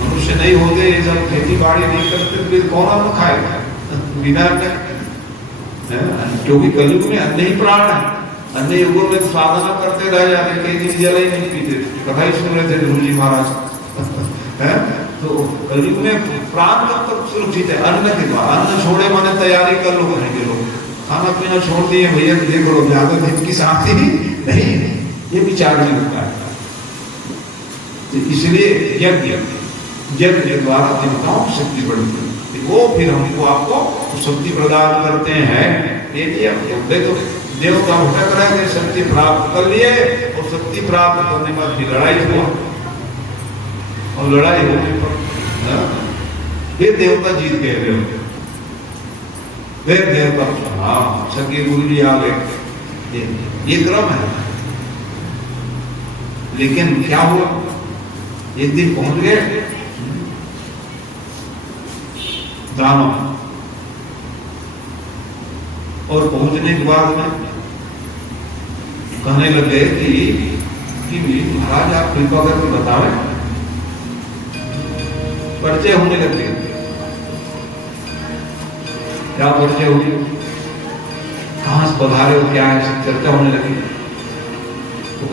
मनुष्य नहीं होते, ये सब खेती बाड़ी नहीं करते, फिर कौन अन्न खाएगा? बिना क्योंकि कलयुग में अन्न ही प्राण है। अन्य युगों में साधना करते रह जाते, कई दिन जल ही नहीं पीते, कथा ही सुन रहे थे गुरु जी महाराज है। तो कलयुग में प्राण कब तक सुरक्षित है? अन्न के द्वारा। अन्न छोड़े माने तैयारी कर लो, करेंगे लोग खाना पीना छोड़ दिए, भैया देख लो ज्यादा दिन की शांति नहीं, ये विचार नहीं होता है। तो इसलिए यज्ञ के द्वारा देवताओं की शक्ति बढ़ती है, वो फिर हमको आपको शक्ति प्रदान करते हैं। ये देखो देवता भटक रहे थे, शक्ति प्राप्त कर लिए, और शक्ति प्राप्त करने के बाद फिर लड़ाई हुआ, और लड़ाई होने पर फिर देवता जीत गए। फिर देवता हाँ सके गुरु जी आ गए, ये क्रम है। लेकिन क्या हुआ, एक दिन पहुंच गए दानव, और पहुंचने के बाद में कहने लगे कि महाराज आप कृपा करके बतावे। परिचय होने लगे। क्या परिचय हुई, कहां से पधारे हो, क्या है, सब चर्चा होने लगी। तो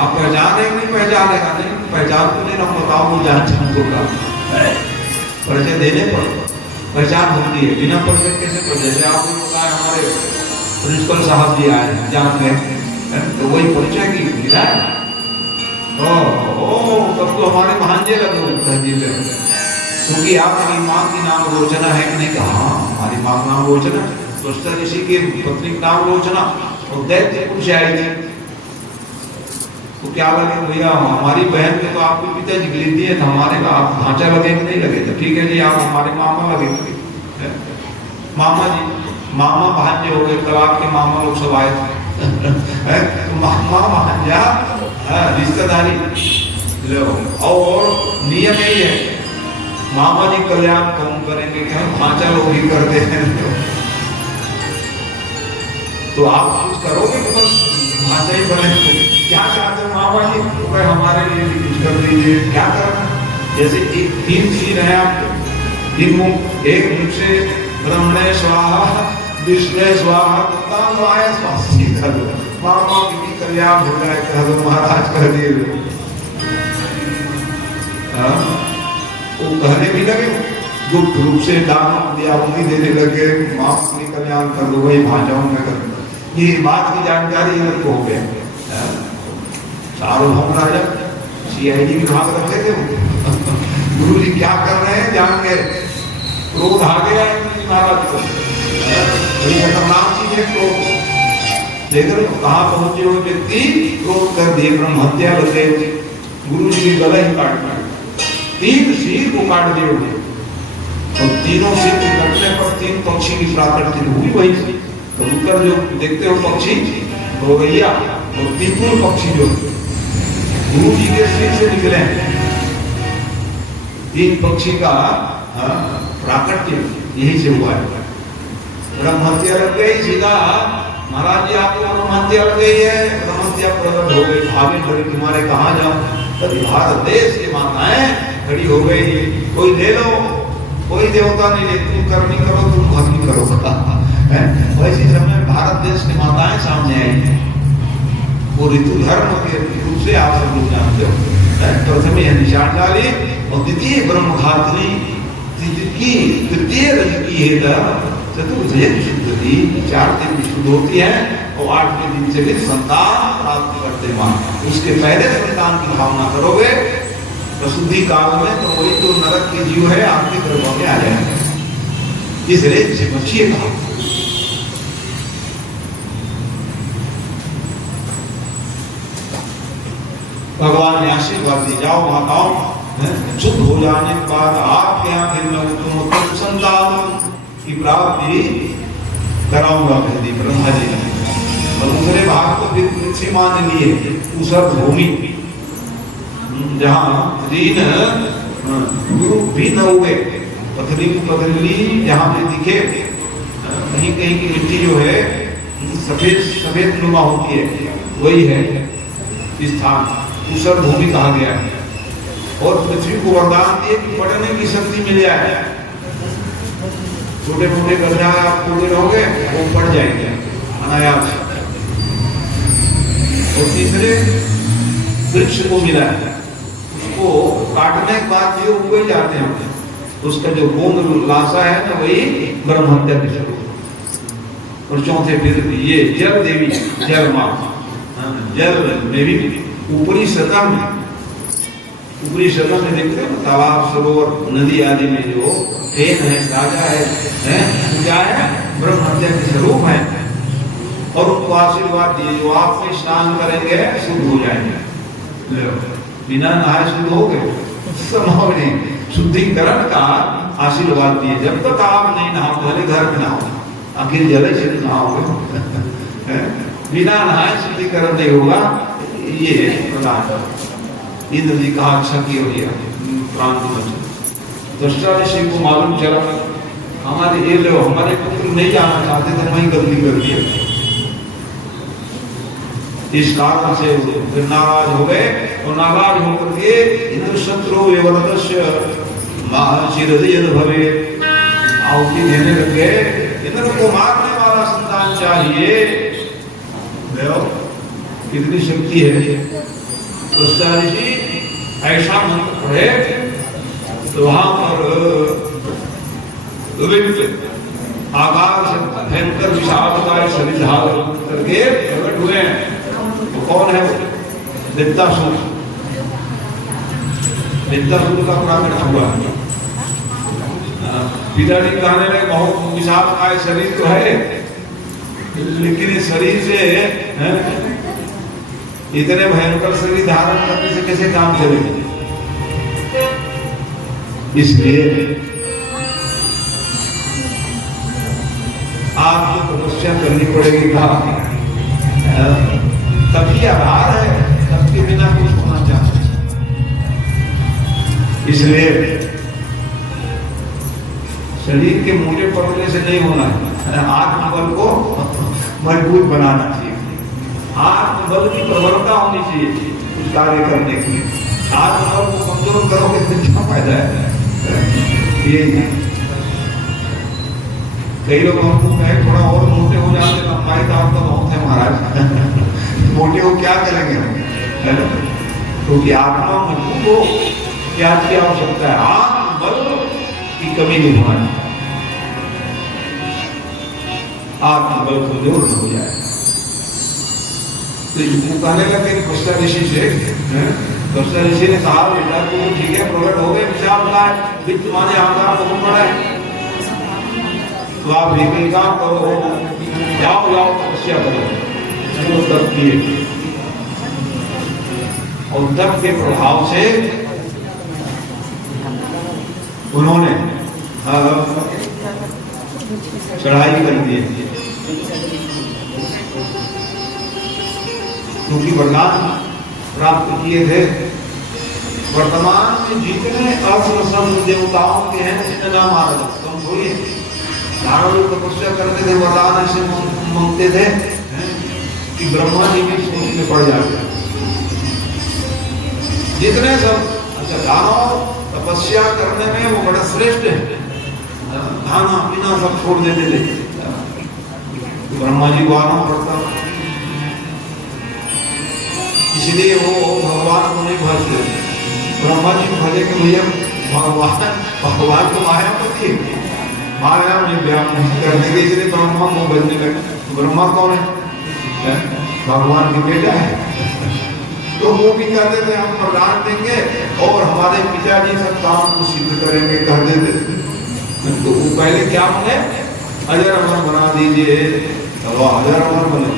आप पहचान है नहीं पहचानेगा? नहीं पहचान तो नहीं, हम बताओ वो जान हमको का परिचय देने पर पहचान होती है, बिना परिचय कैसे? पर जैसे आपको पता है हमारे प्रिंसिपल साहब जी आए जान गए, तो वही परिचय की मिला। तब तो हमारे भांजे लगे तहजीब है, क्योंकि आपकी माँ की नाम रोचना है कि नहीं? कहा हाँ हमारी माँ का नाम रोचना, तो ऋषि की पत्नी का नाम रोचना, और दैत्य पुरुष आई थी। तो क्या लगे भैया हमारी बहन के तो आपके पिताजी गिर दिए, तो हमारे का आप ढांचा लगे कि नहीं लगे? तो ठीक है जी आप हमारे मामा लगे, मामा जी, मामा भांजे हो गए। कल आपके मामा लोग सब आए थे तो मामा भांजा रिश्तेदारी लो। और नियम यही है, मामा जी कल्याण कौन करेंगे कि हम भांजा लोग ही करते हैं। तो आप कुछ करोगे तो बस भांजा ही बने। क्या चाहते हो मामा जी? तो हमारे लिए भी कुछ कर दीजिए। क्या करना? जैसे एक 3 चीज है आपको, 3 मुख, एक मुख से ब्रह्मणे स्वाहा, विष्णु स्वाहा, तत्वाय स्वास्ति कर दो, मामा की भी कल्याण हो जाए, कह दो महाराज कर दिए। वो कहने भी लगे, गुप्त रूप से दान दिया देने लगे, माँ की कल्याण कर दो, वही भाजाओं में कर दो। ये बात की जानकारी इनको हो गया। सार्वभौम राजा CID विभाग रखे थे, गुरु जी क्या कर रहे हैं जान गए, क्रोध आ गया महाराज को, खतरनाक चीज है क्रोध। लेकर कहाँ पहुंचे हुए व्यक्ति क्रोध कर दिए, ब्रह्म हत्या कर गए। गुरु जी की गला ही काट दिया, 3 सिर को काट दिए, और तीनों सिर के कटने पर 3 पक्षी की प्राकृति हुई। वही तो ऊपर जो देखते हो पक्षी गौरैया और 3 पक्षी जो गुरु जी के सिर से निकले, 3 पक्षी का प्राकट्य यही से हुआ है। ब्रह्म हत्या लग गई, सीधा महाराज जी आपको ब्रह्म हत्या लग गई है, ब्रह्म हत्या प्रकट हो गई। भाभी खड़ी, तुम्हारे कहाँ जाओ? तभी भारत देश की माताएं खड़ी हो गई, कोई ले लो, कोई देवता नहीं ले, तुम कर्मी करो, तुम भक्ति करो। वैसे समय भारत देश की माताएं सामने आई, वो ऋतु धर्म के रूप से आप सब लोग जानते हो। प्रथम यह निशान डाली, और द्वितीय ब्रह्म घातनी, तृतीय रज की चतुर्थ शुद्धि, 4 दिन की शुद्ध होती है, और 8वें दिन से भी संतान प्राप्त करते मां। उसके पहले संतान की भावना करोगे प्रसूति काल में, तो वही तो नरक के जीव है आपके गर्भ में आ जाएंगे। इसलिए इसे बचिए कहा। भगवान ने आशीर्वाद दी, जाओ माताओं, शुद्ध हो जाने के बाद आपके यहाँ फिर मैं उत्तम संतान की प्राप्ति कराऊंगा, कह दी ब्रह्मा जी ने। और दूसरे भाग को फिर पृथ्वी मान लिए, उसर भूमि, जहाँ ऋण गुरु भी न हुए, पथरी जहाँ पे दिखे, कहीं कहीं की मिट्टी जो है सफेद सफेद नुमा होती है, वही है स्थान, ऊसर भूमि कहा गया है। और पृथ्वी को वरदान दिए कि पढ़ने की शक्ति मिल जाए, छोटे मोटे गड्ढा आप खोदे रहोगे वो पड़ जाएंगे अनायास। और तीसरे वृक्ष को मिला है, उसको काटने के बाद जो उग जाते हैं, उसका जो गोंद लाशा है ना, वही ब्रह्म हत्या के स्वरूप। और चौथे फिर ये जल देवी, जल माँ, जल में भी ऊपरी सतह में, ऊपरी सतह में देखते हैं तालाब, सरोवर, नदी आदि में जो फेन है, राजा है, क्या है? ब्रह्म हत्या के स्वरूप है। और उनको आशीर्वाद दिए, जो आप में स्नान करेंगे शुद्ध हो जाएंगे। बिना नहाए शुद्ध हो गए? संभव नहीं। शुद्धिकरण का आशीर्वाद दिए। जब तक आप नहीं नहाओ, भले घर में नहाओ, आखिर जले से नहाओगे, बिना नहाए शुद्धिकरण नहीं होगा। ये प्रदान इंद्र जी कहा अच्छा किया गया प्रांत। दृष्टा ऋषि को मालूम चला हमारे ये लोग, हमारे पुत्र नहीं जाना चाहते थे, वही गलती कर दिया। इस कारण से फिर नाराज हो गए, और नाराज होकर के इंद्र शत्रु विवरदस्य महाशिरदयद भवे आहुति देने लग गए। इंद्र को मारने वाला संतान चाहिए। कितनी शक्ति है। तो ऋषि ऐसा मंत्र पढ़े तो वहां पर आकाश से भयंकर विशालकाय शरीर धारण करके प्रकट हुए हैं। तो कौन है वो? दित्तासुर। दित्तासुर का प्रकट हुआ। पिताजी कहने लगे बहुत विशालकाय शरीर तो है, लेकिन इस शरीर से इतने भयंकर शरीर धारण करने से कैसे काम चलेगा? इसलिए आपको तपस्या करनी पड़ेगी। कहा तभी आधार है, सबके बिना कुछ होना चाहते। इसलिए शरीर के मोटे पड़ने से नहीं होना है, आत्मबल को मजबूत बनाना चाहिए। आत्मबल की प्रबलता होनी चाहिए कुछ कार्य करने के लिए। आत्मबल को कमजोर करोगे तो क्या फायदा है? ये कई लोग हमको कहे थोड़ा और मोटे हो जाते तो हमारी काम तो बहुत है महाराज। मोटे हो क्या करेंगे हम? क्योंकि आत्मा मजबूत हो क्या की आवश्यकता है? आत्मबल की कमी नहीं होना चाहिए। आत्मबल को जोर हो जाए। तो इनको कहने लगे कष्टा ऋषि से, कष्टा ऋषि ने कहा बेटा तो ठीक है, प्रकट हो गए, विचार बनाए, वित्त माने आकार बहुत बड़ा है, तो आप एक काम करो, जाओ जाओ तपस्या करो। तप किए और तप के प्रभाव से उन्होंने चढ़ाई कर दी, क्योंकि वरदान प्राप्त किए थे। वर्तमान में जितने असम देवताओं के हैं जितने नाम आ रहे, तुम थोड़ी सारा लोग तपस्या करते थे, वरदान ऐसे मांगते थे कि ब्रह्मा जी भी सोच में पड़ जाते। जितने सब अच्छा दानव तपस्या करने में वो बड़ा श्रेष्ठ है, खाना पीना सब छोड़ देते थे, ब्रह्मा जी को आना पड़ता। इसलिए वो भगवान को नहीं भजते। ब्रह्मा जी भजे कि भैया भगवान तो मायापति है, माया में व्यापन करने के, इसलिए ब्रह्मा को भजने लगे। ब्रह्मा कौन है? भगवान के बेटा है। तो वो भी कहते थे हम वरदान देंगे और हमारे पिताजी सब काम को सिद्ध करेंगे, कह देते। तो वो पहले क्या मांगे? अजर अमर बना दीजिए। तो अजर अमर बने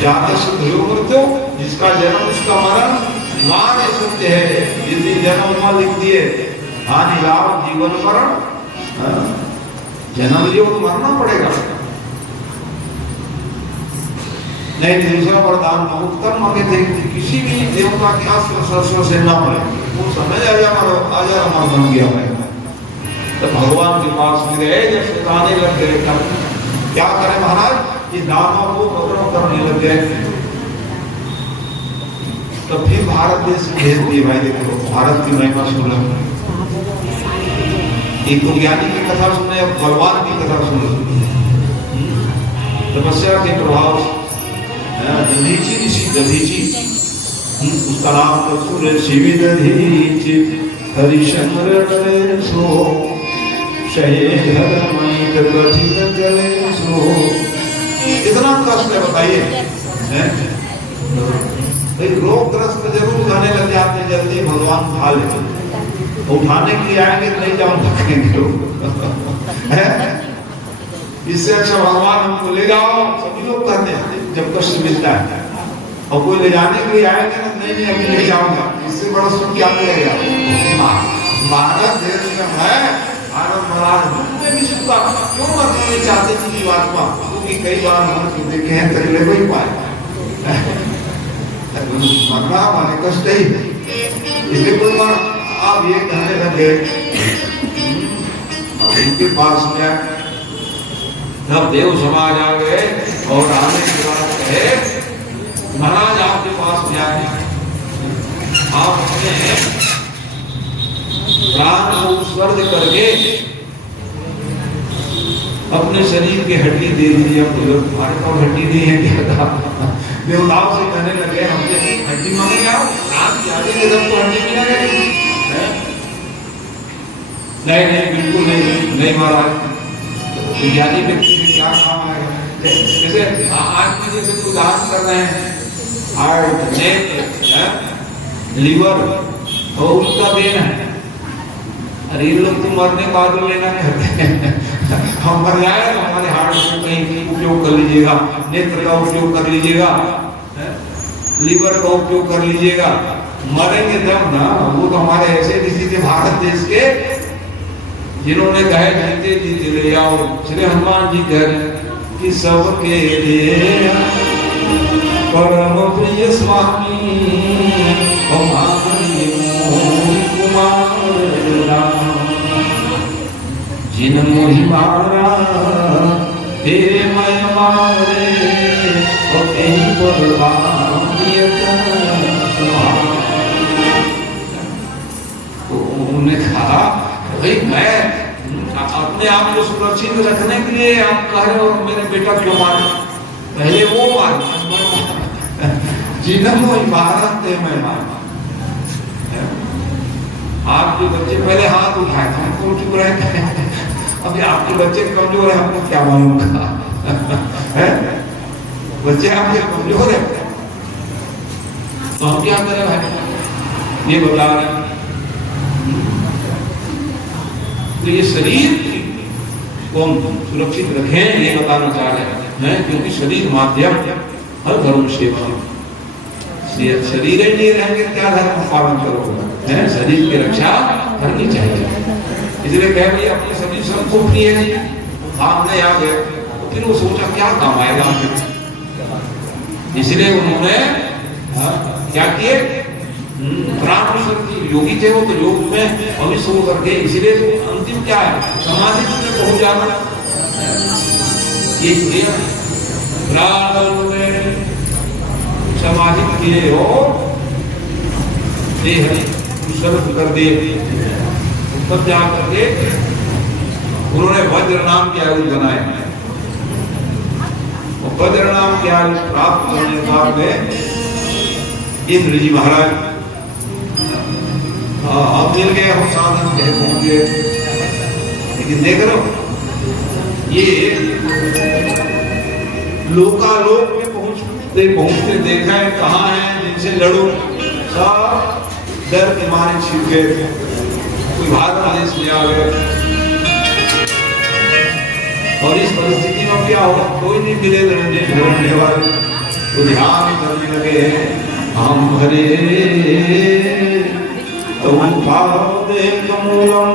जाता शुद्ध हो मृत्यु, जिसका जन्म उसका मरण अनिवार्य सत्य है। यदि जन्म लिख दिए हानि लाभ जीवन मरण, जन्म लियो तो मरना पड़ेगा, नहीं दूसरा वरदान उत्तम मगे थे किसी भी देवता के अस्त्र से न पड़े। वो समय अजर अमर बन गया है। तो भगवान के पास में गए, जब सुताने लग गए, क्या करें महाराज? ये दानव को उपद्रव करने लग गए। तो फिर भारत देश भेज दिए। भाई देखो भारत की महिमा सुन लो, एक तो ज्ञानी की कथा सुने, अब भगवान की कथा सुन लो। तपस्या के प्रभाव दधीची ऋषि, दधीची उसका नाम तो सुर शिवी दधीची हरिशंकर करे सो शहे धर्मई कठिन चले सो। कितना कष्ट है बताइए। एक रोगग्रस्त जरूर उठाने लग जाते हैं, जल्दी भगवान उठा लेते। उठाने के लिए आएंगे तो नहीं जाऊंगा कहेंगे लोग। इससे अच्छा भगवान हमको ले जाओ, सभी लोग कहते हैं जब कष्ट मिलता है। और कोई ले जाने के लिए आएंगे ना, नहीं अभी नहीं जाऊंगा, इससे बड़ा सुख क्या मिलेगा। भारत देश में है आनंद महाराज में भी सुखा क्यों मरना चाहते थे जीवात्मा, क्योंकि कई बार हम देखे हैं तरीले को ही पाए मरना हमारे कष्ट ही। इसलिए कोई बार आप ये कहने लगे उनके पास में तब देव समाज आ गए और आने के बाद कहे महाराज आपके पास जाए, आप अपने प्राण को उत्सर्ग करके अपने शरीर की हड्डी दे दीजिए। हमारे पास हड्डी नहीं है क्या था। देवताओं से कहने लगे हमसे हड्डी मांगे आओ, रात जाने के तब तो हड्डी मिलेगी। नहीं बिल्कुल नहीं महाराज। ज्ञानी व्यक्ति में क्या काम आएगा। जैसे आज की जैसे उदाहरण कर रहे हैं, हार्ट, नेत्र, लीवर और उनका देना है। अरे ये लोग तो मरने का आदर लेना करते हैं। हम मर जाए तो हमारे हार्ट को कहीं उपयोग कर लीजिएगा, नेत्र का उपयोग कर लीजिएगा, लीवर का उपयोग कर लीजिएगा। मरेंगे तब ना। वो तो हमारे ऐसे ऋषि थे भारत देश के, जिन्होंने कहे जीते जीते ले आओ। श्री हनुमान जी कह रहे कि सबके लिए परम प्रिय स्वामी जिन मोहि मारा तेरे मैं मारे और तेरी तो उन्होंने कहा भाई मैं अपने आप को सुरक्षित रखने के लिए आप कह रहे हो मेरे बेटा क्यों मारे। पहले वो मार जिन मोहि मारा तेरे मैं मारा। आपके बच्चे पहले हाथ उठाए थे, हमको चुप रहे थे। अभी आपके बच्चे कमजोर है, हमको क्या मालूम था। बच्चे आपके कमजोर है तो हम क्या करें भाई, ये बता रहे। तो ये शरीर को हम सुरक्षित रखें ये बताना चाह रहे हैं, क्योंकि शरीर माध्यम हर धर्म सेवा। शरीर ही नहीं रहेंगे क्या धर्म पालन करोगे। शरीर की रक्षा करनी चाहिए। इसलिए कह भाई अपने शरीर से हमको प्रिय है, काम नहीं आ गए तो फिर वो सोचा क्या काम आएगा। इसलिए उन्होंने क्या किए, प्राण शक्ति योगी थे वो, तो योग में भविष्य हो करके। इसलिए अंतिम क्या है, समाधि में पहुंच जाना। ये प्राण में समाधि किए हो, देह सर्व कर दे, तब जा करके उन्होंने वज्र नाम के आयुध बनाए। और वज्र नाम के आयुध प्राप्त करने के बाद में इंद्र जी महाराज अब मिल गए हो, साधन के पहुंच गए। लेकिन देख रहे हो ये लोकालोक में पहुंचते देखा है कहाँ है जिनसे लड़ो, सब डर के मारे छिप गए। कोई भारत देश में आ गए और इस परिस्थिति में क्या होगा, कोई नहीं मिले लड़ने वाले। तो ध्यान करने लगे हम हरे तुम पादे कमलम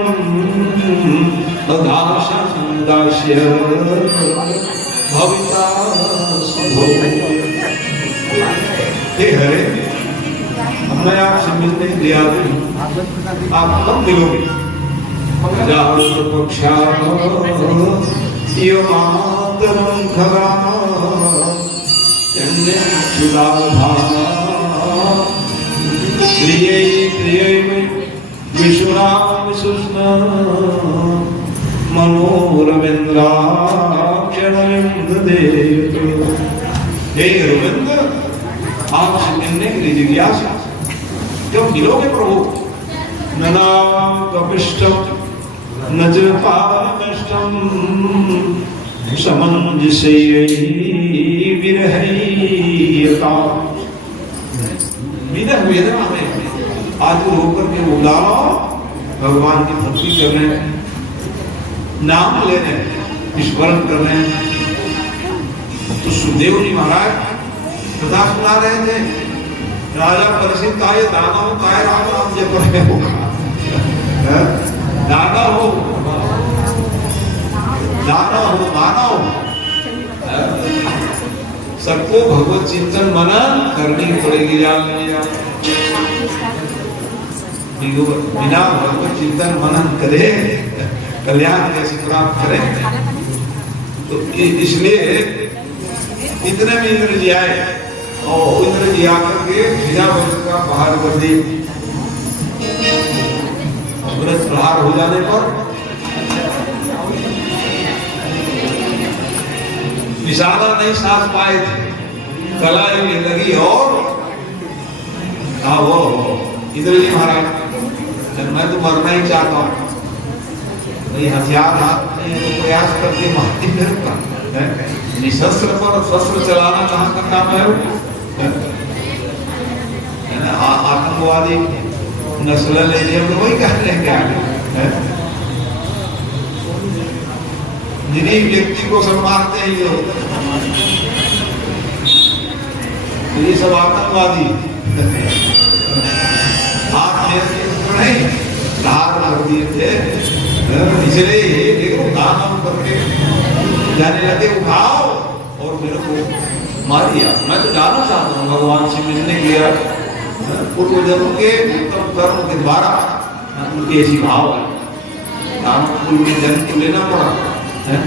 दाशं दास्य भविता हे हरे, मैं आपसे मिलने के लिए आती हूँ, आप कब मिलोगे। जागृत पक्षा अंतरं खगा चंदे सुदाधा क्रिये क्रिये विश्वना विशुष्ण मनोरविंद्राक्षरविंददेव। हे रविंद्र, आपसे मिलने के लिए जिज्ञासा, जब मिलोगे प्रभु, न नाम कपिष्टम न च पारमिष्टम समंजसैः विरहैयता। विरह वेदना में आतुर होकर के उदारो भगवान की भक्ति कर रहे हैं, नाम ले रहे हैं, स्मरण कर रहे हैं। तो सुखदेव जी महाराज कथा सुना रहे थे, राजा परिषद का ये दानव काय राम राम जप रहे हो, दानव हो मानव, सबको भगवत चिंतन मनन करनी पड़ेगी। बिना भगवत चिंतन मनन करे कल्याण कैसे प्राप्त करें? तो इसलिए इतने में इंद्र जी आए और इंद्र जी आकर के वीरावत का प्रहार कर दी। व्रत प्रहार हो जाने पर निशाना नहीं साध पाए थे, कलाई में लगी और वो इंद्र जी महाराज, मैं तो मरना ही चाहता हूँ, नहीं हथियार हाथ नहीं तो प्रयास करके मारती फिरता, निशस्त्र पर शस्त्र चलाना कहाँ का काम है? आतंकवादी नस्ल ले लिए तो वही कह रहे हैं क्या? जिन्हीं व्यक्ति को सब मारते हैं ये लोग, ये सब आतंकवादी आप नहीं धार कर दिए थे, इसलिए देखो दानव करके जाने लगे, उठाओ और मेरे को मार दिया। मैं तो जाना चाहता हूँ भगवान से मिलने के लिए, पूर्व जन्म के उत्तम कर्म के द्वारा उनके ऐसी भाव है। दानव कुल में जन्म तो लेना पड़ा है,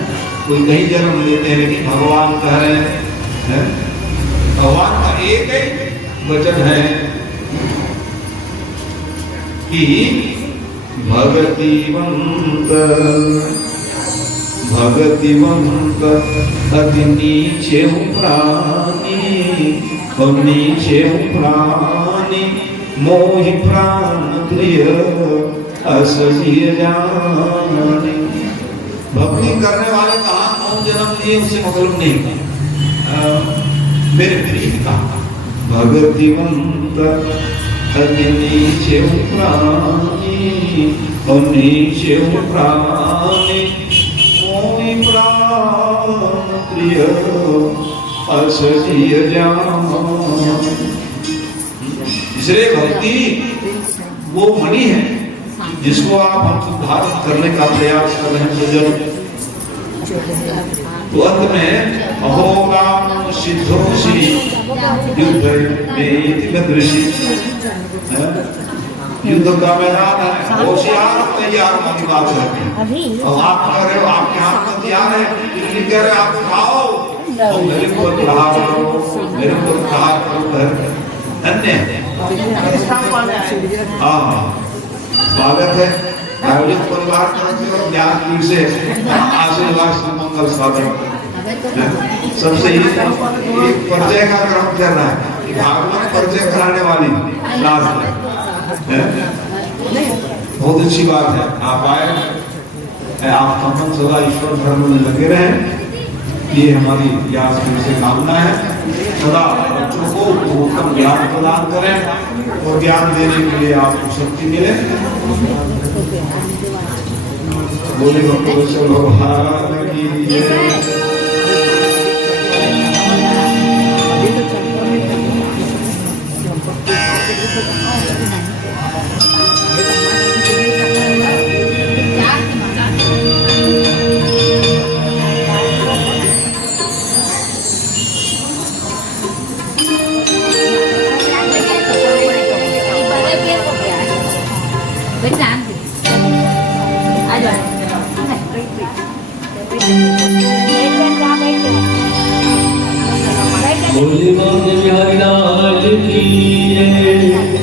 कोई कहीं जन्म लेते हैं, लेकिन भगवान कह रहे हैं, भगवान का एक ही वचन है कि भगतिवंत अति नीचे प्राणी, और नीचे प्राणी मोहि प्राण प्रिय असजिय जाने। भक्ति करने वाले कहाँ कौन जन्म लिए उससे मतलब नहीं, मेरे प्रिय का भगतिवंत अति नीचे प्राणी, और नीचे प्राणी मोहि प्राण प्रिय असजिय जाने। इसलिए भक्ति वो मणि है जिसको आप हमसे धारण करने का प्रयास कर रहे हैं। तो अंत में अहोगाम सिद्धोषि युद्ध में युद्ध का मैदान है, होशियार तैयार होने की बात है। और आप कह रहे हो आपके हाथ में हथियार है, इसलिए कह रहे आप खाओ और मेरे को प्रहार करो, मेरे को प्रहार करो। धन्य स्वागत है आयोजित परिवार और ज्ञानपीठ से आशीर्वाद मंगल स्वागत। सबसे एक परिचय का क्रम चल रहा है, भागवत परिचय कराने वाली क्लास है, बहुत अच्छी बात है। आप आए, आप हम सदा ईश्वर धर्म में लगे रहे, ये हमारी व्यासपीठ से कामना है। सदा बच्चों को उत्तम ज्ञान प्रदान करें और ज्ञान देने के लिए आपको शक्ति मिले। बोले भगवान की जय। Lên ra đây बोले बाबे बिहारी लाल की जय।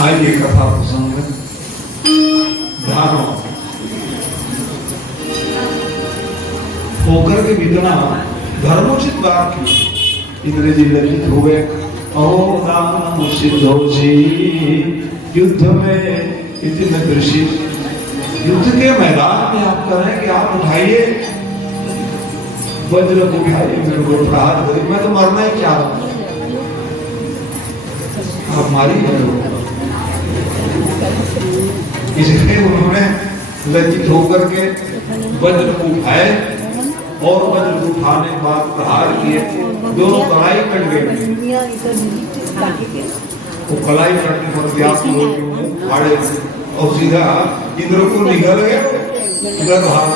आइए कथा प्रसंग में ध्यान हो। होकर के बितना धर्मोचित बात की इंद्र जी लज्जित हो गए। ओ राम सिद्धोषी युद्ध में इतने दृषि, युद्ध के मैदान में आप करें कि आप उठाइए वज्र को, उठाइए मेरे को प्रहार करिए, मैं तो मरना ही चाह रहा हूं, आप मारी गए। इसलिए उन्होंने लज्जित होकर के वज्र को उठाए और वज्र को उठाने के बाद प्रहार किए, दोनों कलाई कट गए। वो कलाई कटने पर व्यास मुंह फाड़े और सीधा इंद्र को निगल गए, इधर बाहर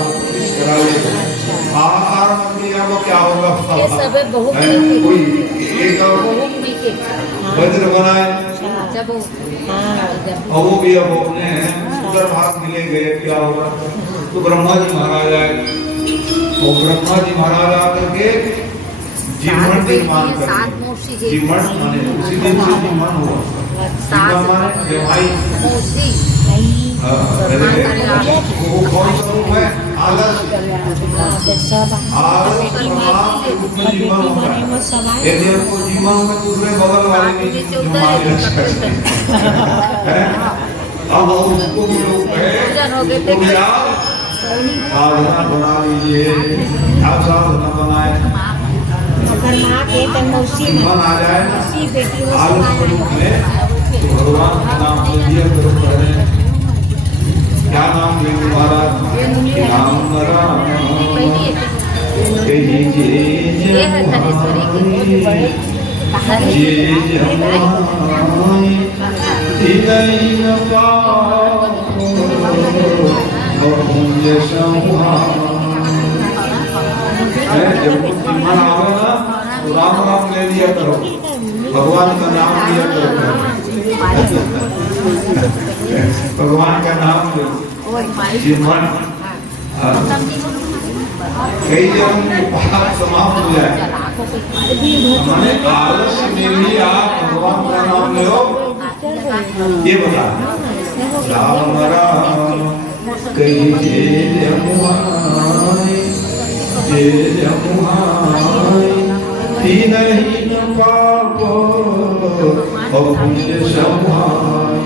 करा ले आहार मंदिर वो क्या होगा, कोई एक वज्र बनाए और वो भी अब अपने उधर भाग मिले गए, क्या होगा। तो ब्रह्मा जी महाराज आए और ब्रह्मा जी महाराज आकर के जीवन निर्माण कर, जीवन माने उसी दिन से जीवन हुआ, जीवन माने व्यवहाई। वो कौन सा रूप है, आलस, आलस में जीवन होता है। यदि हमको जीवन में दूसरे बगल वाले की अब उसको भी लोग साधना बना लीजिए, आप साधना बनाए मन आ जाए आलस स्वरूप में, तो भगवान का नाम ले लिया करो। क्या नाम लेंगे महाराज, राम राम कही जे जब कुछ मन आवे ना तो राम राम ले लिया करो, भगवान का नाम लिया करो, भगवान का नाम लो जीवन। कई जब समाप्त हो जाए माने आलस्य में भी आप भगवान का नाम लो, ये बता राम राम कही जे जमुआई तीन ही पाप और पुण्य समाई।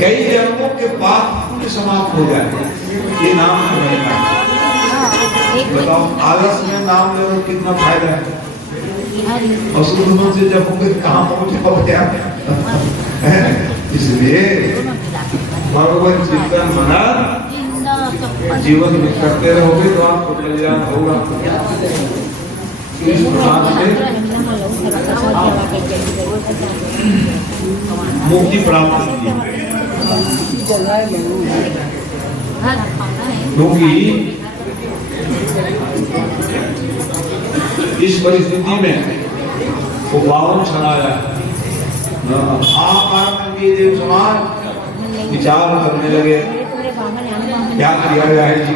कई जन्मों के पाप पुण्य समाप्त हो जाए, ये नाम रहेगा। बताओ आलस में नाम ले लो कितना फायदा है, और सुनो से जब होंगे कहाँ पहुंचे इसलिए भगवत चिंतन मना जीवन में करते रहोगे तो आपको कल्याण होगा। इस प्रकार से मुक्ति प्राप्त की, क्योंकि इस परिस्थिति में वो बावन छनाया देव समाज विचार करने लगे क्या किया गया है जी,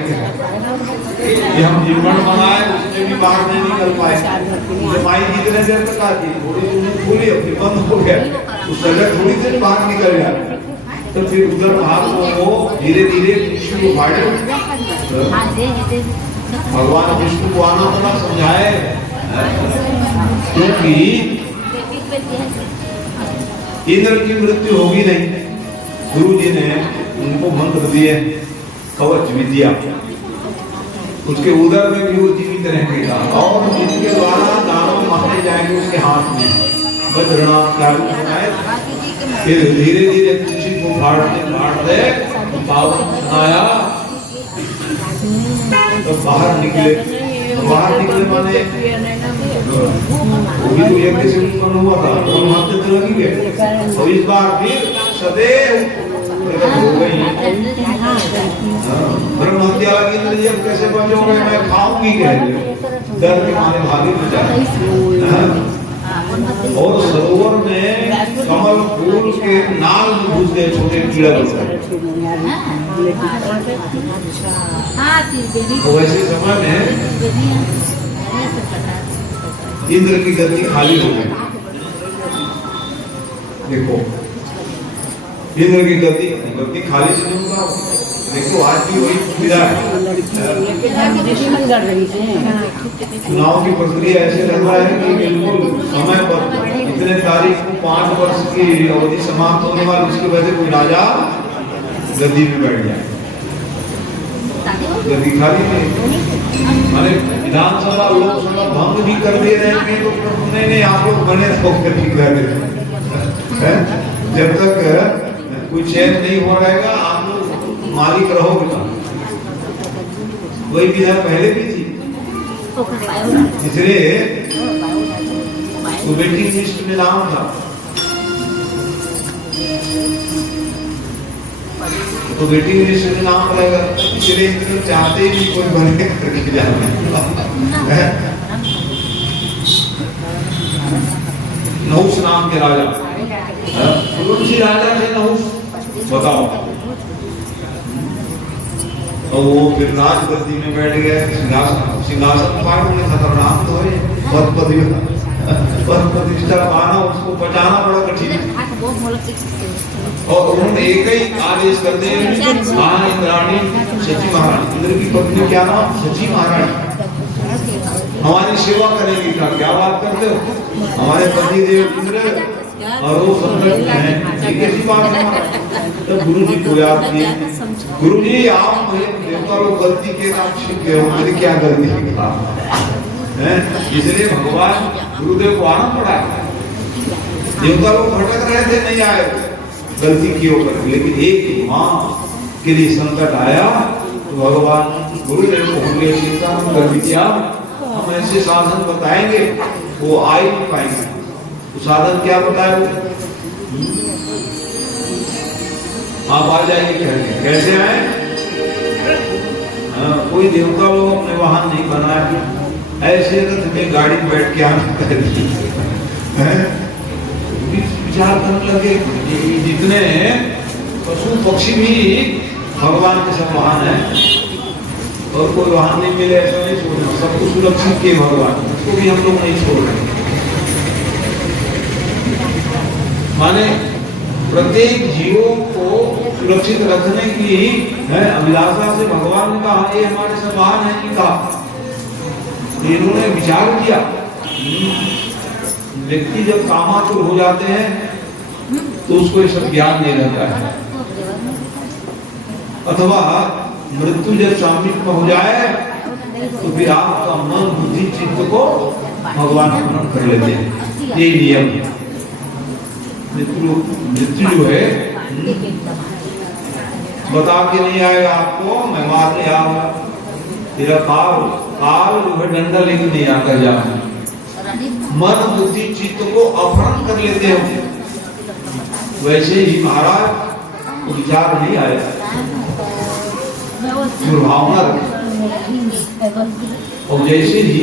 ये हम जीवन बनाए उसमें भी बाहर नहीं निकल पाए। माई जितने देर तक आती थोड़ी खुली अपनी बंद हो गया, उस जगह थोड़ी देर बाहर निकल गया, तो फिर उधर भाग को धीरे धीरे विष्णु को फाड़े। भगवान विष्णु को आना बना समझाए, क्योंकि इंद्र की मृत्यु होगी नहीं। गुरु जी ने उनको मंत्र दिए कवच विद्या, उसके उदर में भी वो जीवित रहेगा और जिसके द्वारा दानव मारे जाएंगे उसके हाथ में वज्रनाथ क्या बनाए। फिर धीरे धीरे तुलसी को फाड़ते पावन आया तो बाहर निकले माने वो भी तो यज्ञ से उत्पन्न हुआ था, तो हाथ से लगी गए। तो इस बार फिर सदैव हो गई ब्रह्म हत्या लगी, तो ये कैसे बचोगे, मैं खाऊंगी कह डर के मारे भागे बचा। और सरोवर में कमल फूल के नाल में घुस गए छोटे कीड़ा बच्चा। तो वैसे समय में इंद्र की गद्दी खाली हो गई। देखो इंद्र की गद्दी खाली से नहीं होगा। देखो आज भी वही सुविधा है। चुनाव की प्रक्रिया ऐसे लग रहा है कि बिल्कुल समय पर इतने तारीख को 5 वर्ष की अवधि समाप्त होने वाली, उसकी वजह से कोई राजा गद्दी में बैठ जाए, गद्दी खाली नहीं। माने विधानसभा लोकसभा भंग भी कर दे रहे हैं तो नहीं आप लोग बने तो ठीक रहे। जब तक कोई चेंज नहीं हो रहेगा आप लोग मालिक रहोगे ना। वही विधा पहले भी थी, इसलिए तो वेटिंग लिस्ट में नाम था, तो वेटिंग लिस्ट में नाम रहेगा, इसलिए तो चाहते ही नहीं कोई बने करके जाए। नहुष नाम के राजा, कौन सी राजा थे नहुष बताओ। और वो फिर राजगद्दी में बैठ गए, सिंहासन पार होने खतरनाक तो है, पद प्रतिष्ठा पाना उसको बचाना बड़ा कठिन है। और उन्होंने एक ही आदेश कर दिए, इंद्राणी सची महारानी, इंद्र की पत्नी क्या नाम सची महारानी, हमारी सेवा करेगी। क्या बात करते हो, हमारे पति देव इंद्र और वो संकट में है, कैसी बात है। तो गुरु जी को याद किए, गुरु जी आप मुझे देवता लोग गलती के नाम सीख गए हो, मैंने क्या गलती है, इसलिए भगवान गुरुदेव को आना पड़ा है। देवता लोग भटक रहे थे, नहीं आए, गलती की होकर, लेकिन एक माँ के लिए संकट आया तो भगवान गुरुदेव को हमने चिंता कर दिया, हम ऐसे साधन बताएंगे वो आ ही नहीं पाएंगे। तो साधन क्या बताए, आप आ जाइए, कैसे आए। कोई देवता लोग अपने वाहन नहीं बनाया, ऐसे रथ में गाड़ी बैठ के आना विचार करने लगे, जितने पशु पक्षी भी भगवान के सब वाहन है, और कोई वाहन नहीं मिले ऐसा नहीं छोड़ना, सबको सुरक्षित किए भगवान, उसको भी हम लोग नहीं छोड़ रहे। माने प्रत्येक जीवों को सुरक्षित रखने की अभिलाषा से भगवान ने कहा ये हमारे सब वाहन है जी का। इन्होंने विचार किया, व्यक्ति जब कामातुर हो जाते हैं तो उसको ये सब ज्ञान नहीं रहता है, अथवा मृत्यु जब समीप हो जाए तो फिर आपका मन बुद्धि चित्त को भगवान अर्पण कर लेते हैं, ये नियम है। मृत्यु जो है बता के नहीं आएगा आपको, मैं मारने आऊंगा, तेरा काल जो है डंडा लेके नहीं आकर जाऊंगा। मन बुद्धि चित्त को अपहरण कर लेते हो, वैसे ही महाराज विचार नहीं आया, दुर्भावना और जैसे ही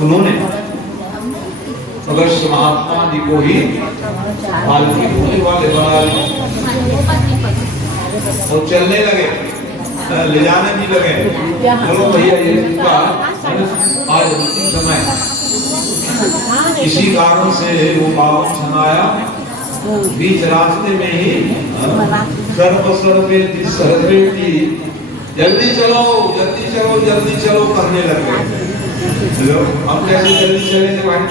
उन्होंने अगस्त महात्मा जी को ही पालकी होने वाले बना और चलने लगे, ले जाने भी लगे, बोलो भैया ये आज अंतिम समय, इसी कारण से वो पावन समाया, बीच रास्ते में ही जल्दी चलो जल्दी चलो जल्दी चलो करने लगे। हम कैसे जल्दी चलेंगे भाई,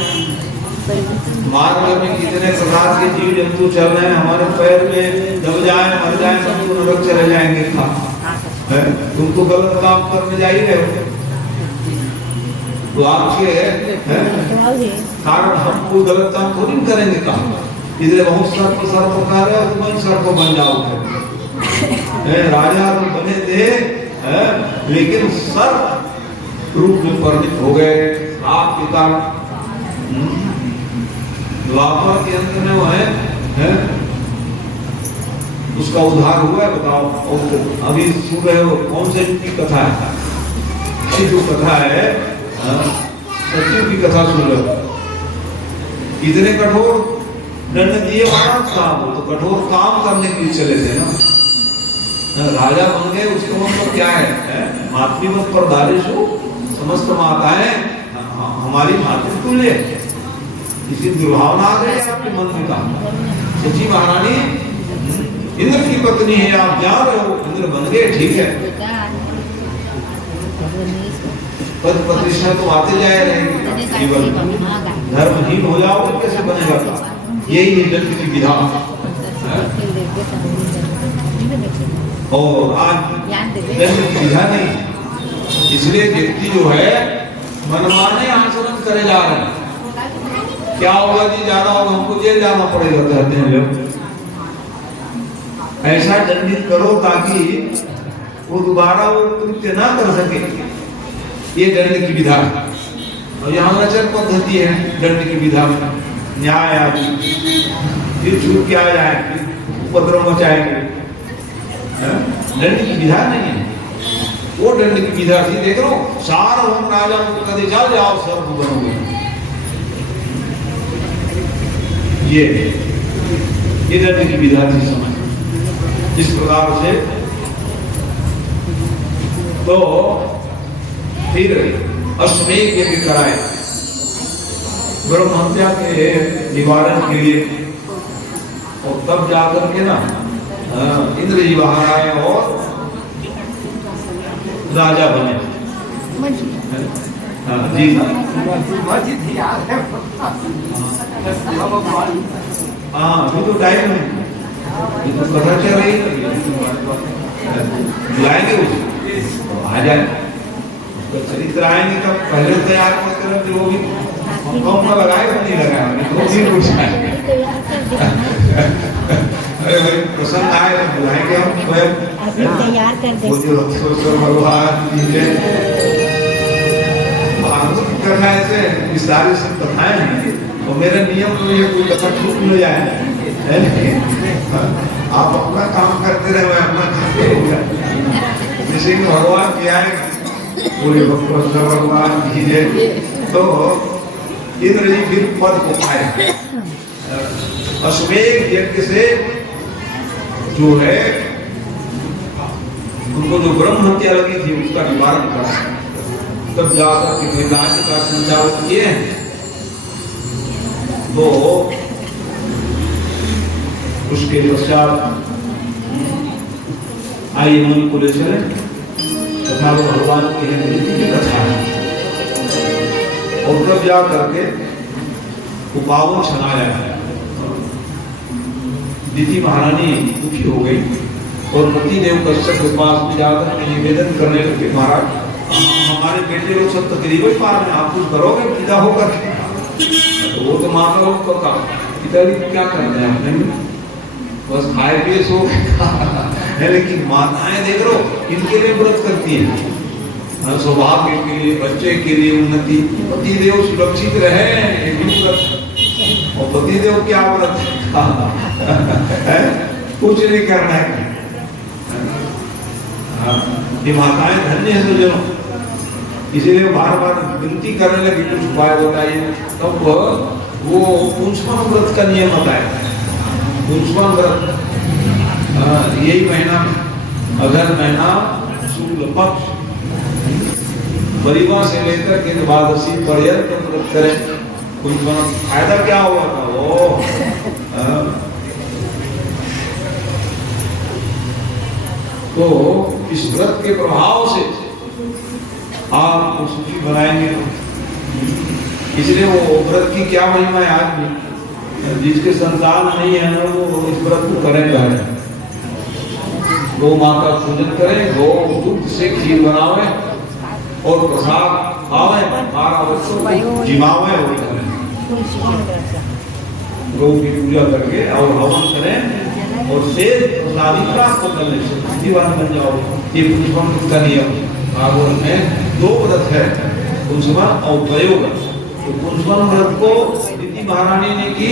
मार्ग में कितने प्रकार के जीव जंतु चल रहे हैं, हमारे पैर में दब जाए मर जाए सब तो नरक चले जाएंगे। तुमको गलत काम करने जा ही रहे हो, तो आपके कारण हम कोई गलत काम थोड़ी नहीं करेंगे। कहा इसलिए बहुत सर प्रकार है, तुम सर को बन जाओगे। राजा तो बने थे लेकिन सर रूप में परिणित हो गए आपके कारण। द्वापर के अंत में वो है उसका उद्धार हुआ है, बताओ। अभी सुन रहे हो कौन से की कथा है, जो कथा है सच्चू की कथा सुन रहे हो। इतने कठोर दंड दिए महाराज साहब, तो कठोर काम करने के लिए चले थे ना, राजा बन गए। उसका मतलब क्या है, मातृवत पर दारिशु समस्त माताएं हमारी मातृतुल्य, इसकी दुर्भावना आ गई आपके मन में। कहा सची महारानी इंद्र की पत्नी है, आप जा रहे हो, इंद्र बन गए, ठीक है, पद प्रतिष्ठा तो आते जाए रहेगी जीवन, धर्महीन हो जाओ कैसे बनेगा था? यही दंड की विधा। और आज दंड की विधा नहीं, इसलिए व्यक्ति जो है मनमाने आचरण करे जा रहे हैं। क्या होगा जी, ज्यादा होगा हमको जेल जाना पड़ेगा कहते हैं लोग। ऐसा दंडित करो ताकि वो दोबारा वो कृत्य ना कर सके, ये दंड की विधा। और यहाँ नचर पद्धति है दंड की विधा में, न्याय आदि, फिर छूट के आ जाए, उपद्रव मचाएंगे। दंड की विधा नहीं है, वो दंड की विधा थी। देख लो, सार्वभौम राजा को कदे चल जाओ सर्व बनोगे, ये दंड की विधा थी समय। इस प्रकार से तो फिर अश्वमेध यज्ञ कराए ब्रह्म हत्या के निवारण के लिए, और तब जाकर के ना इंद्र जी बाहर आए और राजा बने। जी हाँ, अभी तो टाइम है, तो कथा चल रही है, बुलाएंगे उसको आ जाए, तो चरित्र आएंगे तब पहले तैयार करते रहते, वो भी कौन लगाए तो नहीं लगाए, तो भी कुछ अरे भाई प्रसन्न आए तो बुलाएंगे हम स्वयं तैयार कर दे। भगवान कथा ऐसे विस्तार से कथाएं हैं, तो मेरा नियम तो ये कोई कथा छूट न जाए, आप अपना काम करते रहे, मैं अपना करते रहूंगा। जैसे कि भगवान किया है पूरे भगवान की जय। तो इंद्र जी फिर पद को पाए, अश्वमेध यज्ञ से जो है उनको जो ब्रह्म हत्या लगी थी उसका निवारण करा, तब जाकर के राज्य का संचालन किए। तो उसके पश्चात आइए मन को ले चले तथा वो भगवान की कथा है, और तब जा करके पावन छनाया है। दीति महारानी दुखी हो गई और पति देव कश्यप के पास में जाकर के निवेदन करने लगे, महाराज हमारे बेटे लोग सब तकरीबन पार में, आप कुछ करोगे पिता होकर? तो वो तो माता लोग को कहा, पिताजी क्या करते हैं अपने में, बस खाए पिए सो है। लेकिन माताएं देख लो, इनके लिए व्रत करती है, सौभाग्य के लिए, बच्चे के लिए, उन्नति, पति देव सुरक्षित रहे, और पति देव क्या व्रत है, कुछ नहीं करना है। ये माताएं धन्य है सज्जनों, इसीलिए बार बार विनती करने लगी कुछ उपाय बताइए। तब वो पुंसवन व्रत का नियम बताया। पुंसवन व्रत यही महीना, अगर महीना शुक्ल पक्ष परिवार से लेकर के द्वादशी पर्यंत व्रत करें। पुंसवन फायदा क्या हुआ था वो, तो इस व्रत के प्रभाव से आप सुखी बनाएंगे। इसलिए वो व्रत की क्या महिमा है, आज भी जिसके संतान नहीं है ना वो इस व्रत को करेगा। गौ माता पूजन करें, गौ दूध से खीर बनावे और प्रसाद खावे, 12 वर्षों जिमावे, गौ की पूजा करके और हवन करें और शेर प्रसादी प्राप्त करने से जीवन बन जाओ। ये पुंसवन का नियम भागवत में 2 व्रत है, पुंसवन और प्रयोग। तो पुंसवन व्रत को दीति महारानी ने की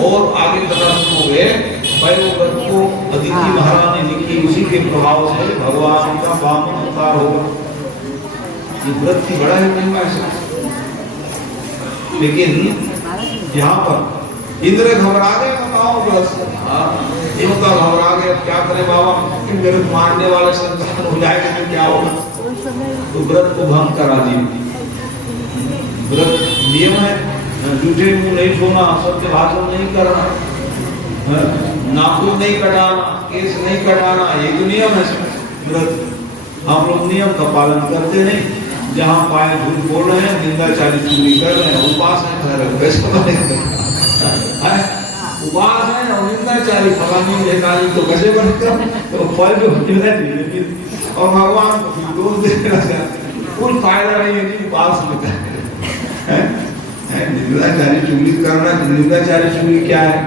और आगे कथा सुनोगे, प्रयोग व्रत को अदिति महारानी ने की, उसी के प्रभाव से भगवान का वामन अवतार होगा। ये व्रत की बड़ा है महिमा ऐसा। लेकिन यहाँ पर इंद्र घबरा गए, बताओ बस इनका घबरा गए, क्या करें बाबा, कि मेरे मारने वाले संतान हो जाएगा तो क्या होगा। तो व्रत को भंग करा दिए। व्रत नियम है, झूठे मुंह नहीं सोना, सत्य भाषण नहीं करना, नाखून नहीं कटाना, केस नहीं कटाना, ये तो नियम है व्रत। हम लोग नियम का पालन करते नहीं, जहाँ पाए झूठ बोल रहे हैं, निंदाचारी चुगली कर रहे हैं, उपास नहीं कर रहे, कैसे बनेगा? उपास है और निंदाचारी फलानी ढेकानी तो कैसे बनेगा? तो फल जो मिलना चाहिए और भगवान को फिर दोष देना चाहिए, कोई फायदा नहीं है उपास में है। निंदाचारी चुगली करना, निंदाचारी चुगली क्या है?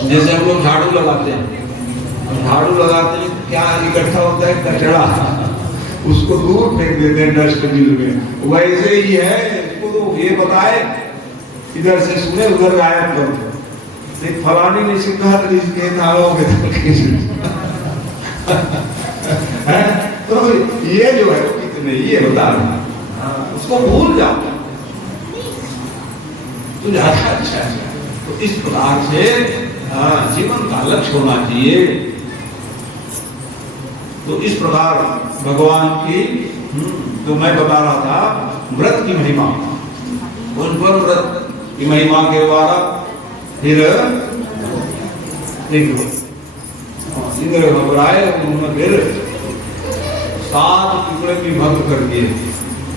जैसे हम लोग झाड़ू लगाते हैं, झाड़ू लगाते हैं क्या इकट्ठा होता है? कचरा, उसको दूर फेंक देते हैं डस्टबिन में। वैसे ही है, इसको तो ये बताए इधर से सुने उधर गायब कर दो, नहीं फलानी ने सिखा इसके नालों में तो ये जो है कितने ये बता रहा, उसको भूल जाओ तो ज्यादा अच्छा है। तो इस प्रकार से जीवन का लक्ष्य होना चाहिए। तो इस प्रकार भगवान की तो मैं बता रहा था व्रत की महिमा, उन पर व्रत की महिमा के द्वारा फिर इंद्र घबराए, उन्होंने फिर 7 टुकड़े भी भंग कर दिए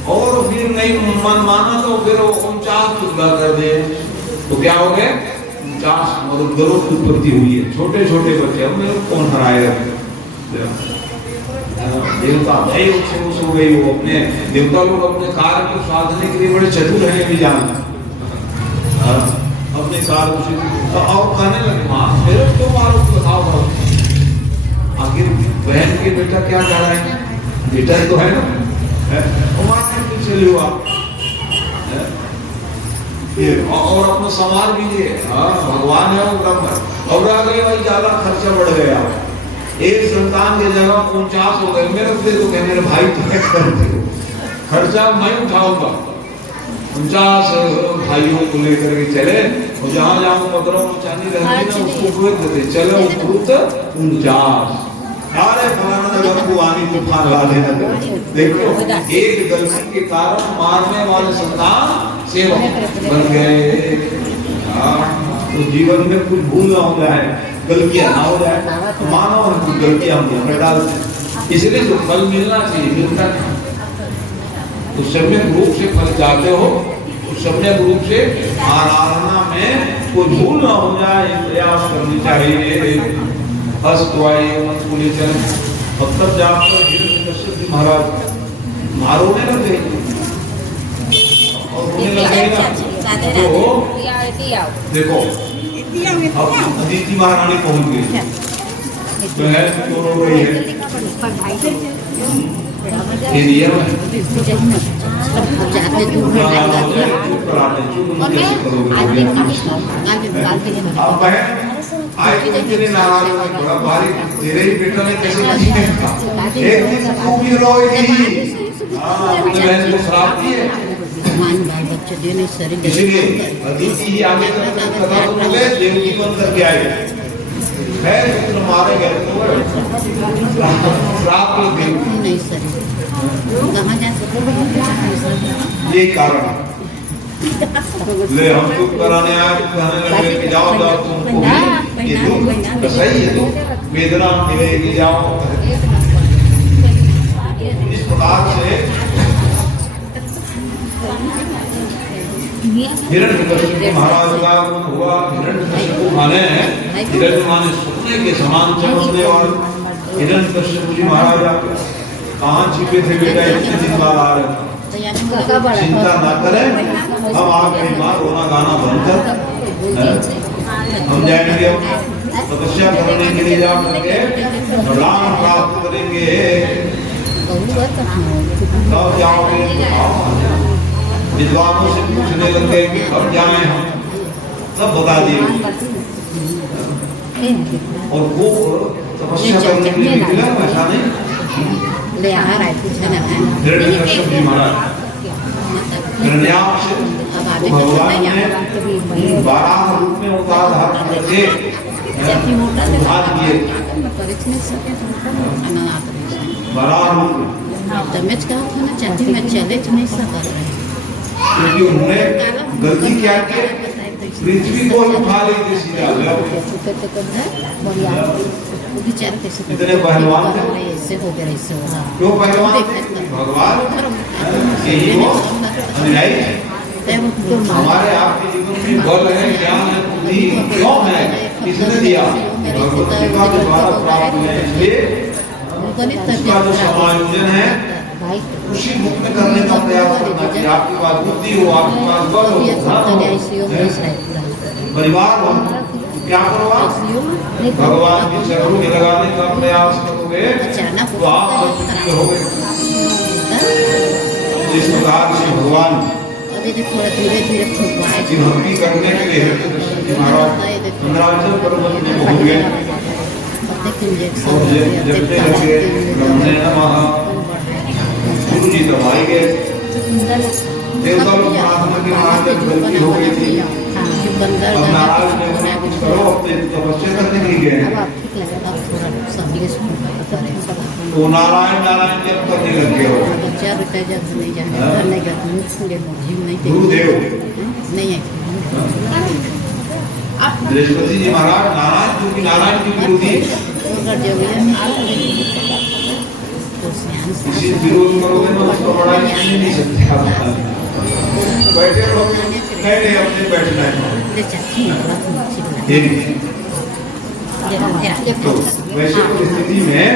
और फिर नहीं मन माना तो फिर 49 टुकड़ा कर दिए। तो क्या हो गए? 49 मरुदगरों की उत्पत्ति हुई है, छोटे छोटे बच्चे। अब मेरे कौन हराएगा? देवता दैव से हो गई वो। अपने देवता लोग अपने कार्य को साधने के लिए बड़े चतुर हैं, भी जानते अपने कार्य से। तो और कहने लगे माँ मेरे तो मारो बताओ, आखिर बहन के बेटा क्या कह रहा है? बेटा तो है ना, माँ ने पीछे हुआ और अपना समाज भी लिए। भगवान है वो और आ गए भाई, ज्यादा खर्चा बढ़ गया, एक संतान की जगह 49 हो गए। मेरे से तो कहने मेरे भाई तो करते हो, खर्चा मैं उठाऊंगा। 49 भाइयों को लेकर के चले और जहाँ जहाँ पकड़ों चांदी रहती ना उसको पूरे देते चलो 49। अरे फलाना जगह को आनी तूफान ला देना। देखो एक गलती के कारण मारने वाले संतान सेवक बन गए। तो जीवन में कुछ भूल ना हो जाए, गलतियां ना हो जाए, मानो उनकी गलतियां हम कर डालते, इसलिए तो फल मिलना चाहिए, मिलता नहीं। तो सम्यक रूप से फल चाहते हो तो सम्यक रूप से आराधना में कोई भूल ना हो जाए, प्रयास करनी चाहिए। मतलब जाकर हिरण्यकश्यप महाराज मारोने लगे और रोने लगे ना। तो देखो अब अदिति महारानी पहुंच गई, जो है तो रो रही है। ये नियम है, अब बहन आज इतने नाराज हो, बड़ा भारी तेरे ही बेटा ने कैसे एक दिन तू भी रोएगी। बहन को श्राप दिए, इसलिए अदिति ही आगे कथा सुनोगे, देवकी बन करके आए है तो मारे गए तो श्राप नहीं ये कारण ले हम चुप कराने आए, कहने लगे कि जाओ जाओ तुमको ये दुख सही है, दुख वेदना मिलेगी, जाओ। इस प्रकार से हिरण्यकश्यप महाराज का हुआ। हिरण्यकश्यप माने सोने के समान चमकने वाले हिरण्यकश्यप जी महाराज कहाँ छिपे थे बेटा, इतने दिन बाद आ रहे थे। चिंता ना करें, हम आ गए माँ, रोना गाना बंद कर, हम जाएंगे तपस्या करने के लिए, जा करके राम प्राप्त करेंगे। तब जाओगे विद्वानों से पूछने लगे कि कब जाए, हम सब बता दिए। और वो तपस्या करने के लिए निकला, ऐसा नहीं हिरण्यकश्यप जी महाराज हिरण्याक्ष भगवान ने 12 रूप में उतार धारण करके उद्धार किए। 12 रूप क्योंकि उन्होंने गलती क्या की, पृथ्वी को उठा ली थी सीधा इतने पहलवान थे क्यों पहलवान भगवान यही हो अनुयायी हमारे आपके जीवन में बल है ज्ञान है बुद्धि क्यों है किसने दिया भगवती का द्वारा प्राप्त है इसलिए उसका जो समायोजन है उसी मुक्त करने का प्रयास करना चाहिए आपके पास बुद्धि हो आपके पास बल हो परिवार हो क्या करो आप भगवान की चरणों में लगाने का प्रयास करोगे तो आप होगे इस प्रकार से भगवान की भक्ति करने के लिए महाराज मंदराचल पर्वत में पहुंच गए जपने लगे ब्रह्मणे नमः गुरु जी तो आए गए देवता लोग प्रार्थना की महाराज जब गलती हो गई थी अब नाराज ने उन्हें कुछ करो अपने तपस्या करने के लिए गए तो नारायण नारायण जब करने लग गए हो गुरुदेव बृहस्पति जी महाराज नारायण क्योंकि नारायण की विरोधी किसी विरोध करोगे ना उसको बड़ा ही नहीं सकते आप बैठे रहोगे नहीं अपने बैठना है तो वैसे परिस्थिति में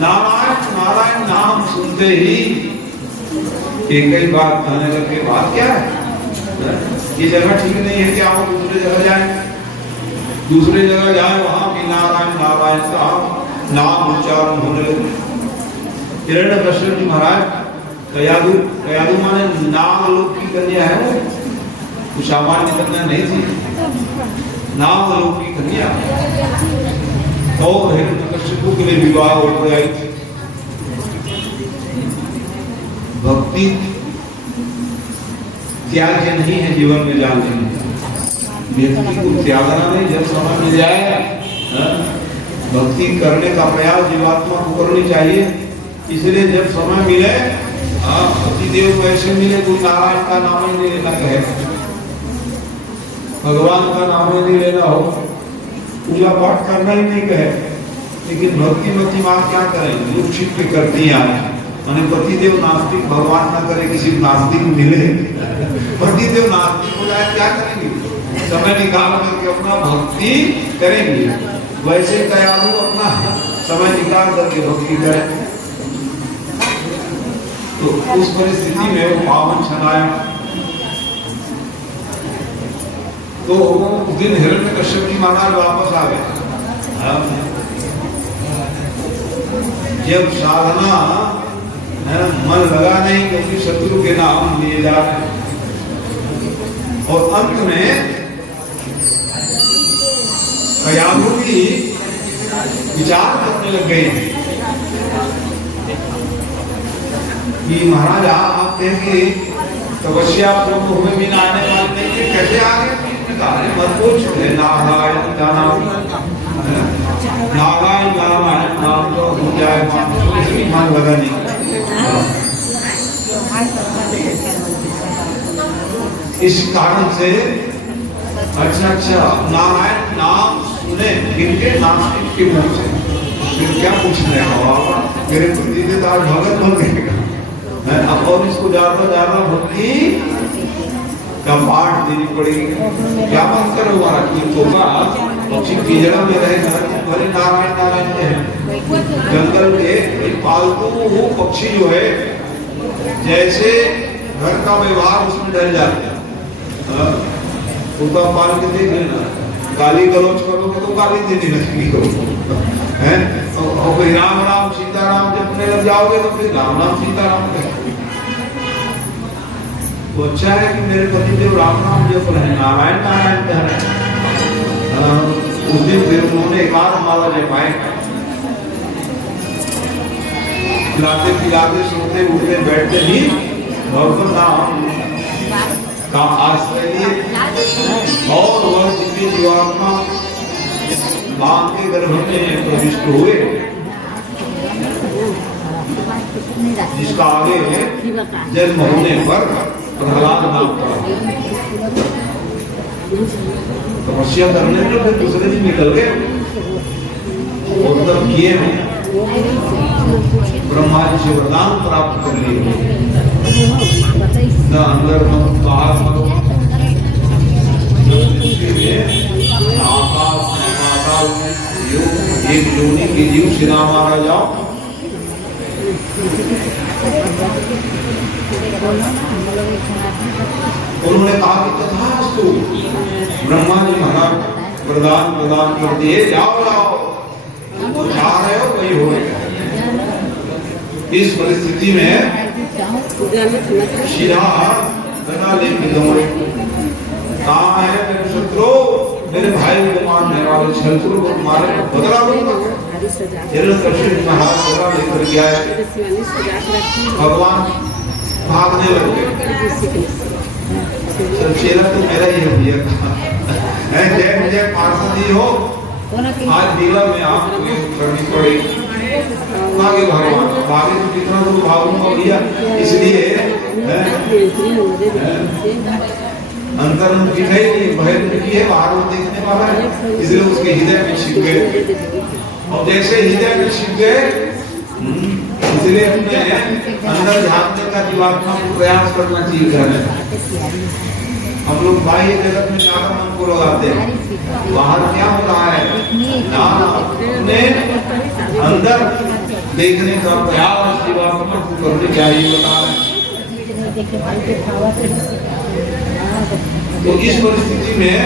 नारायण नारायण नाम सुनते ही एक ही बात कहने लगे बात क्या है ये जगह ठीक नहीं है कि आप दूसरे जगह जाए वहां भी नारायण नारायण का नाम उच्चारण होने लगे हिरण्यकश्यप जी महाराज कयादु माने नागलोक की कन्या है वो कुछ सामान्य कन्या नहीं थी नागलोक की कन्या और हिरण्यकश्यप के लिए विवाह हो गया भक्ति त्याज्य नहीं है जीवन में जानते हैं व्यक्ति को त्यागना नहीं जब समय मिल जाए भक्ति करने का प्रयास जीवात्मा को करनी चाहिए इसलिए जब समय मिले पतिदेव वैसे मिले कोई नारायण का नाम ही नहीं लेना कहे भगवान का नाम ही नहीं लेना हो पूजा पाठ करना ही नहीं कहे लेकिन भक्ति मती मां क्या करेंगे लोग छिप के करती हैं मैंने पतिदेव नास्तिक भगवान ना करे किसी नास्तिक मिले पतिदेव नास्तिक हो जाए क्या करेंगे समय निकाल करके अपना भक्ति करेंगे वैसे दयालु अपना समय निकाल करके भक्ति करें तो उस परिस्थिति में वो पावन छनाया तो उस दिन हिरण्यकश्यप जी महाराज वापस आ गए जब साधना मन लगा नहीं क्योंकि शत्रु के नाम लिए जा रहे और अंत में कयादु भी विचार करने लग गए कि महाराज आप कहेंगे तपस्या प्रभु हुए बिना आने वाले नहीं थे कैसे आ गए मत पूछ नारायण जाना नारायण नारायण नाम तो हो जाए मन लगा नहीं इस कारण से अच्छा नारायण नाम सुने किनके नास्तिक के मुंह से फिर क्या पूछने मेरे पति ने तो भगत बन गएगा अब और इसको ज्यादा भक्ति का पाठ देनी पड़ेगी क्या मन करो हमारा होगा पक्षी पिंजरा में रहेगा भले नारायण नारायण है जंगल के पालतू पक्षी जो है जैसे घर का व्यवहार उसमें डर जाता है उसका पाल के देख लेना गाली गलौज करोगे तो गाली देने लगेगी हैं और फिर राम राम सीताराम जपने लग जाओगे तो फिर राम राम सीताराम कहेंगे तो अच्छा है कि मेरे पति देव राम नाम जप रहे हैं नारायण नारायण कह रहे हैं उस दिन फिर उन्होंने एकाध माला जपाए खिलाते पिलाते सोते उठते बैठते ही भगवान नाम का आश्रय लिए और वह जितनी जीवात्मा मां के गर्भ में प्रविष्ट हुए जिसका आगे जन्म होने पर प्रहलाद नाम का तपस्या करने में फिर दूसरे दिन निकल गए और तब किए हैं ब्रह्मा जी से वरदान प्राप्त कर लिए न अंदर मत बाहर मत एक योनि के जीव सिरा मारा जाओ उन्होंने कहा कि तथास्तु ब्रह्मा जी महाराज वरदान प्रदान कर दिए जाओ जाओ तो जा रहे हो वही हो रहे। इस परिस्थिति में शिरा गदा लेके दौड़े कहाँ है मेरे शत्रु मेरे भाई को मारने वाले शत्रु को मारे बदला लूंगा हिरण्यकशिपु महाराज बदला लेकर गया भगवान भागने लगे चेला तो मेरा ही है भैया कहा जय मुझे पार्षदी हो आज दीवा में आपको करनी पड़ेगी आगे भगवान भागे तो कितना दूर भागूंगा भैया इसलिए अंतर में दिखाई नहीं भय की है बाहर में देखने वाला है इसलिए उसके हृदय में छिप गए और जैसे हृदय में छिप गए इसलिए अपने अंदर झांकने का जीवात्मा को प्रयास करना चाहिए घर हम लोग बाह्य जगत में ज्यादा मन को लगाते हैं बाहर क्या हो रहा है ना अपने अंदर देखने का प्रयास जीवात्मा को करने चाहिए बता रहे। तो इस परिस्थिति में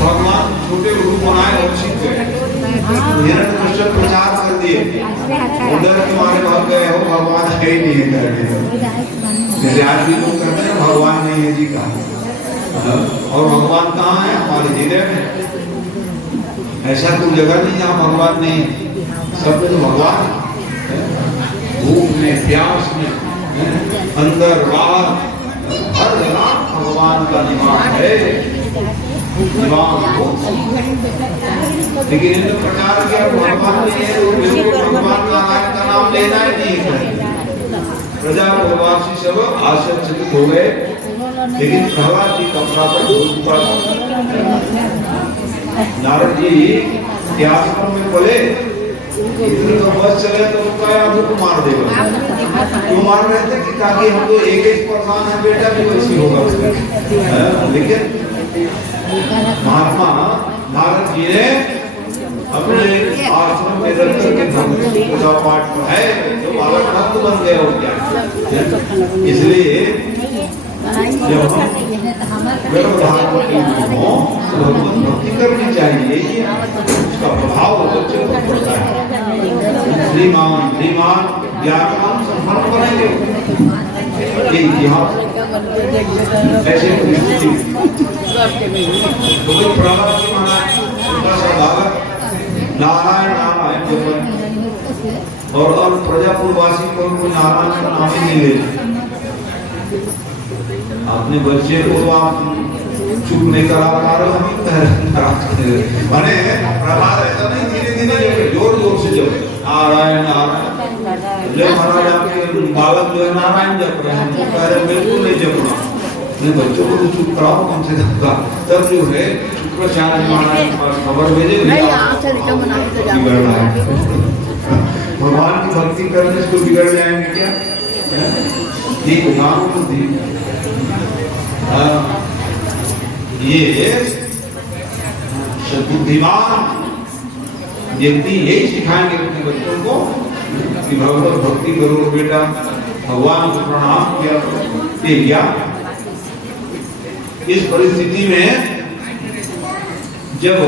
भगवान छोटे रूप बनाए और सीख गए हिरण्यकश्यप प्रचार कर दिए उधर तुम्हारे भाग गए हो भगवान है ही नहीं करने आज भी लोग कहते हैं भगवान नहीं है जी का और भगवान कहाँ है हमारे हृदय में ऐसा कोई जगह नहीं जहाँ भगवान नहीं है सब तो भगवान भूख में प्यास में अंदर बाहर हर जगह भगवान का निवास है लेकिन इन्होंने प्रचार किया भगवान नहीं है भगवान नारायण का नाम लेना ही नहीं है प्रजा प्रवासी सब आश्चर्यचकित हो गए लेकिन प्रहलाद जी का प्रापक हो चुका नारद जी के आश्रम में बोले इतने तो बस चले तो उनका याद को मार देगा तो मार रहे थे कि ताकि हम तो एक प्रधान है बेटा भी वैसी होगा लेकिन महात्मा नारद जी ने अपने आश्रम में रख करके पूजा पाठ पढ़ाए तो बालक भक्त बन गए हो क्या इसलिए जब हम भगवत भक्ति करनी चाहिए उसका प्रभाव बच्चों पर पड़ता है श्रीमान श्रीमान ज्ञानवान संभाल बनेंगे ये इतिहास ऐसे परिस्थिति तो प्रहलाद जी महाराज उनका सा बालक नारायण नारायण जपन और अब प्रजापुरवासी को नारायण का नाम ही नहीं ले अपने बच्चे को आप चुप नहीं करा पा रहे मैंने प्रभाव ऐसा नहीं धीरे धीरे जोर जोर से जब नारायण नारायण जब महाराज आपके बालक जो है नारायण जप रहे हैं कह रहे बिल्कुल नहीं जप रहा अपने बच्चों को तो चुप कराओ कम से कम का तब जो है शुक्राचार्य महाराज के पास खबर भेजे भगवान की भक्ति करने से तो बिगड़ जाएंगे क्या ये नाम तो दी ये बुद्धिमान व्यक्ति यही सिखाएंगे अपने बच्चों को कि भगवत भक्ति करो बेटा भगवान को प्रणाम किया इस परिस्थिति में जब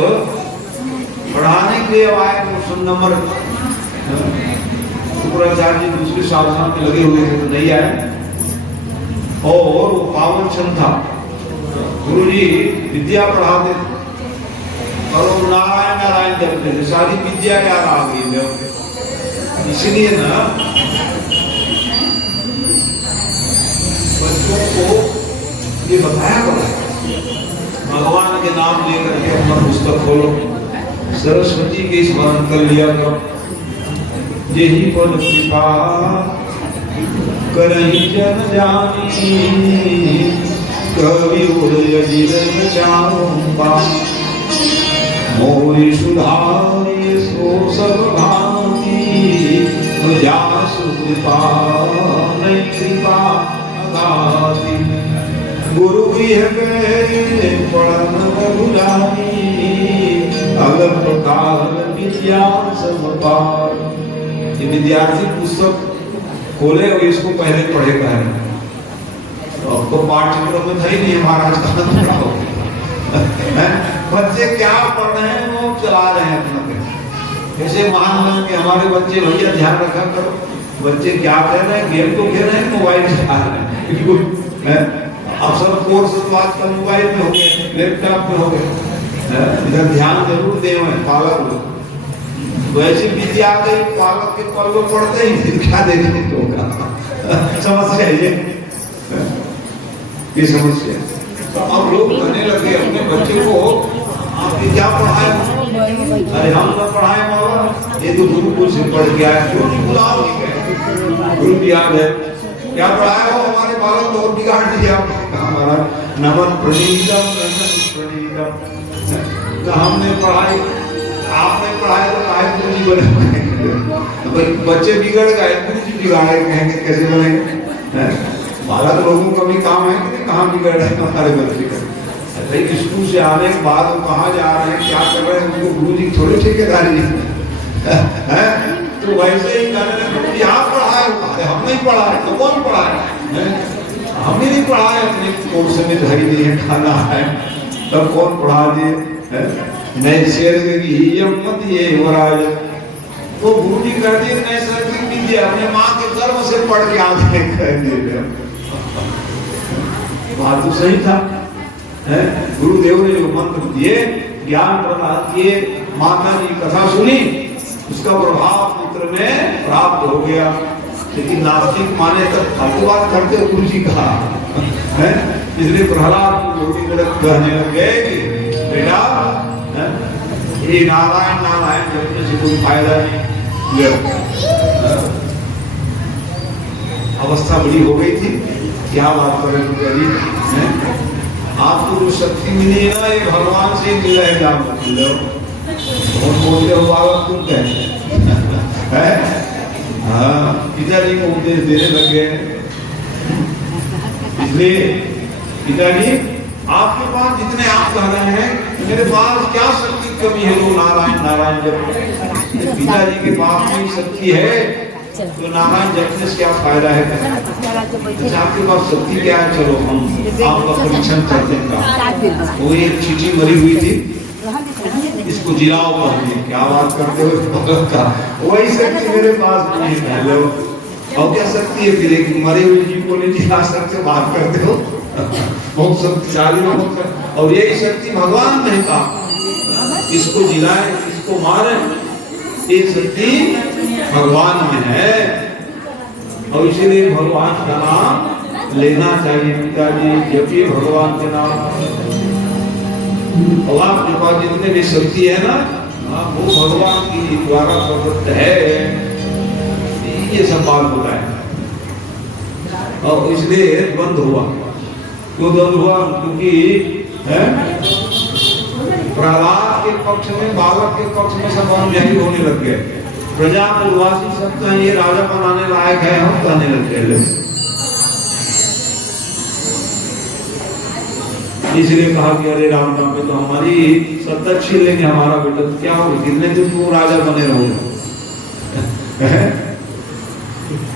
पढ़ाने के लिए आए क्वेश्चन नंबर शुक्राचार्य जी दूसरे साधना में लगे हुए थे तो नहीं आए और वो पावन क्षण था गुरु जी विद्या पढ़ाते और वो नारायण नारायण जपते थे सारी विद्या याद आ गई इसलिए ना बच्चों को ये बताया पड़ा भगवान के नाम लेकर के अपना पुस्तक खोलो सरस्वती के स्मरण कर लिया करो यही पद कृपा करहि जन जानी कवि उदय जीवन चारूंगा मोरी सुधारी सो सब भांति जासु कृपा नहीं कृपा अगाधि गुरु गृह गए पढ़न रघुराई अलग प्रकार विद्या सब पार। ये विद्यार्थी पुस्तक खोले और इसको पहले पढ़ेगा है तो पाठ्यक्रम में था ही नहीं महाराज का पढ़ाओ बच्चे क्या पढ़ रहे हैं वो चला रहे हैं अपना ऐसे मान लो कि हमारे बच्चे भैया ध्यान रखा करो बच्चे क्या कर रहे हैं गेम तो खेल रहे हैं मोबाइल चला रहे हैं अब सब कोर्स तो आजकल मोबाइल में हो गए लैपटॉप में हो गए इधर ध्यान जरूर दे पालक लोग तो ऐसी विद्या आ गई पालक के पल पढ़ते ही फिर क्या देखने को होगा समस्या है ये समस्या तो अब लोग कहने लगे अपने बच्चे को आपने क्या पढ़ाया अरे हम तो पढ़ाए बाबा ये तो गुरुकुल से पढ़ गया है क्यों नहीं बुलाओ गुरु याद है क्या पढ़ाया हो हमारे बालक को और बिगाड़ दिया हमारा नमन प्रणीतम तो हमने पढ़ाई आपने पढ़ाया तो काहे गुरु जी बने बच्चे बिगड़ गए गुरु जी बिगाड़े कहेंगे कैसे बनेंगे बालक लोगों का भी काम है कि कहाँ बिगड़ रहे हैं हमारे बच्चे का भाई स्कूल से आने के बाद वो कहाँ जा रहे हैं क्या कर रहे हैं उनको गुरु जी थोड़े ठेकेदारी है तो वैसे ही कहने लगे यहाँ पढ़ाए हम नहीं पढ़ाए तो कौन पढ़ाए हमने नहीं पढ़ाए अपने कोर्स में धरी नहीं है खाना है तब कौन पढ़ा दिए मैं शेर की मत ये वराज वो गुरु जी कर दिए नहीं सर की विद्या अपने माँ के गर्भ से पढ़ के आगे कर दिए बात तो सही था गुरुदेव ने जो मंत्र दिए ज्ञान प्रदान किए माता जी कथा सुनी उसका प्रभाव पुत्र में प्राप्त हो गया लेकिन नास्तिक माने तक अपवाद करते गुरु जी कहा इसलिए प्रहलाद कहने लगे बेटा ये नारायण नारायण जपने से कोई फायदा नहीं अवस्था बड़ी हो गई थी क्या बात करें आपको जो शक्ति मिली है ना ये भगवान से मिला है क्या और बोलते हो बाबा तुम कहते हैं पिताजी को उपदेश देने लगे इसलिए पिताजी आपके पास जितने आप कह रहे हैं मेरे पास क्या शक्ति कमी है जो नारायण नारायण जब पिताजी के पास भी शक्ति है तो नारायण जपने से क्या फायदा है आपके पास शक्ति क्या है चलो हम आपका परीक्षण करते हैं वो एक चीटी मरी हुई थी इसको जिलाओ पहले क्या बात करते हो वही शक्ति मेरे पास नहीं है लो और क्या शक्ति है फिर एक मरे हुए जी को नहीं जिला सकते बात करते हो बहुत शक्तिशाली और यही शक्ति भगवान ने कहा इसको जिलाए इसको मारे ये शक्ति भगवान में है और इसीलिए भगवान का नाम लेना चाहिए पिताजी जपिए भगवान के नाम और आपके पास जितने भी शक्ति है ना वो भगवान की द्वारा प्रदत्त है ये सब बात होता है और इसलिए द्वंद हुआ क्यों द्वंद हुआ क्योंकि प्रहलाद के पक्ष में बालक के पक्ष में सब अनुयायी होने लग गए प्रजा उर्वासी सब तो ये राजा बनाने लायक है हम कहने लग गए इसलिए कहा कि अरे राम राम पे तो हमारी सत्ता छीन लेंगे हमारा बेटा तो क्या होगा कितने दिन तो राजा बने रहोगे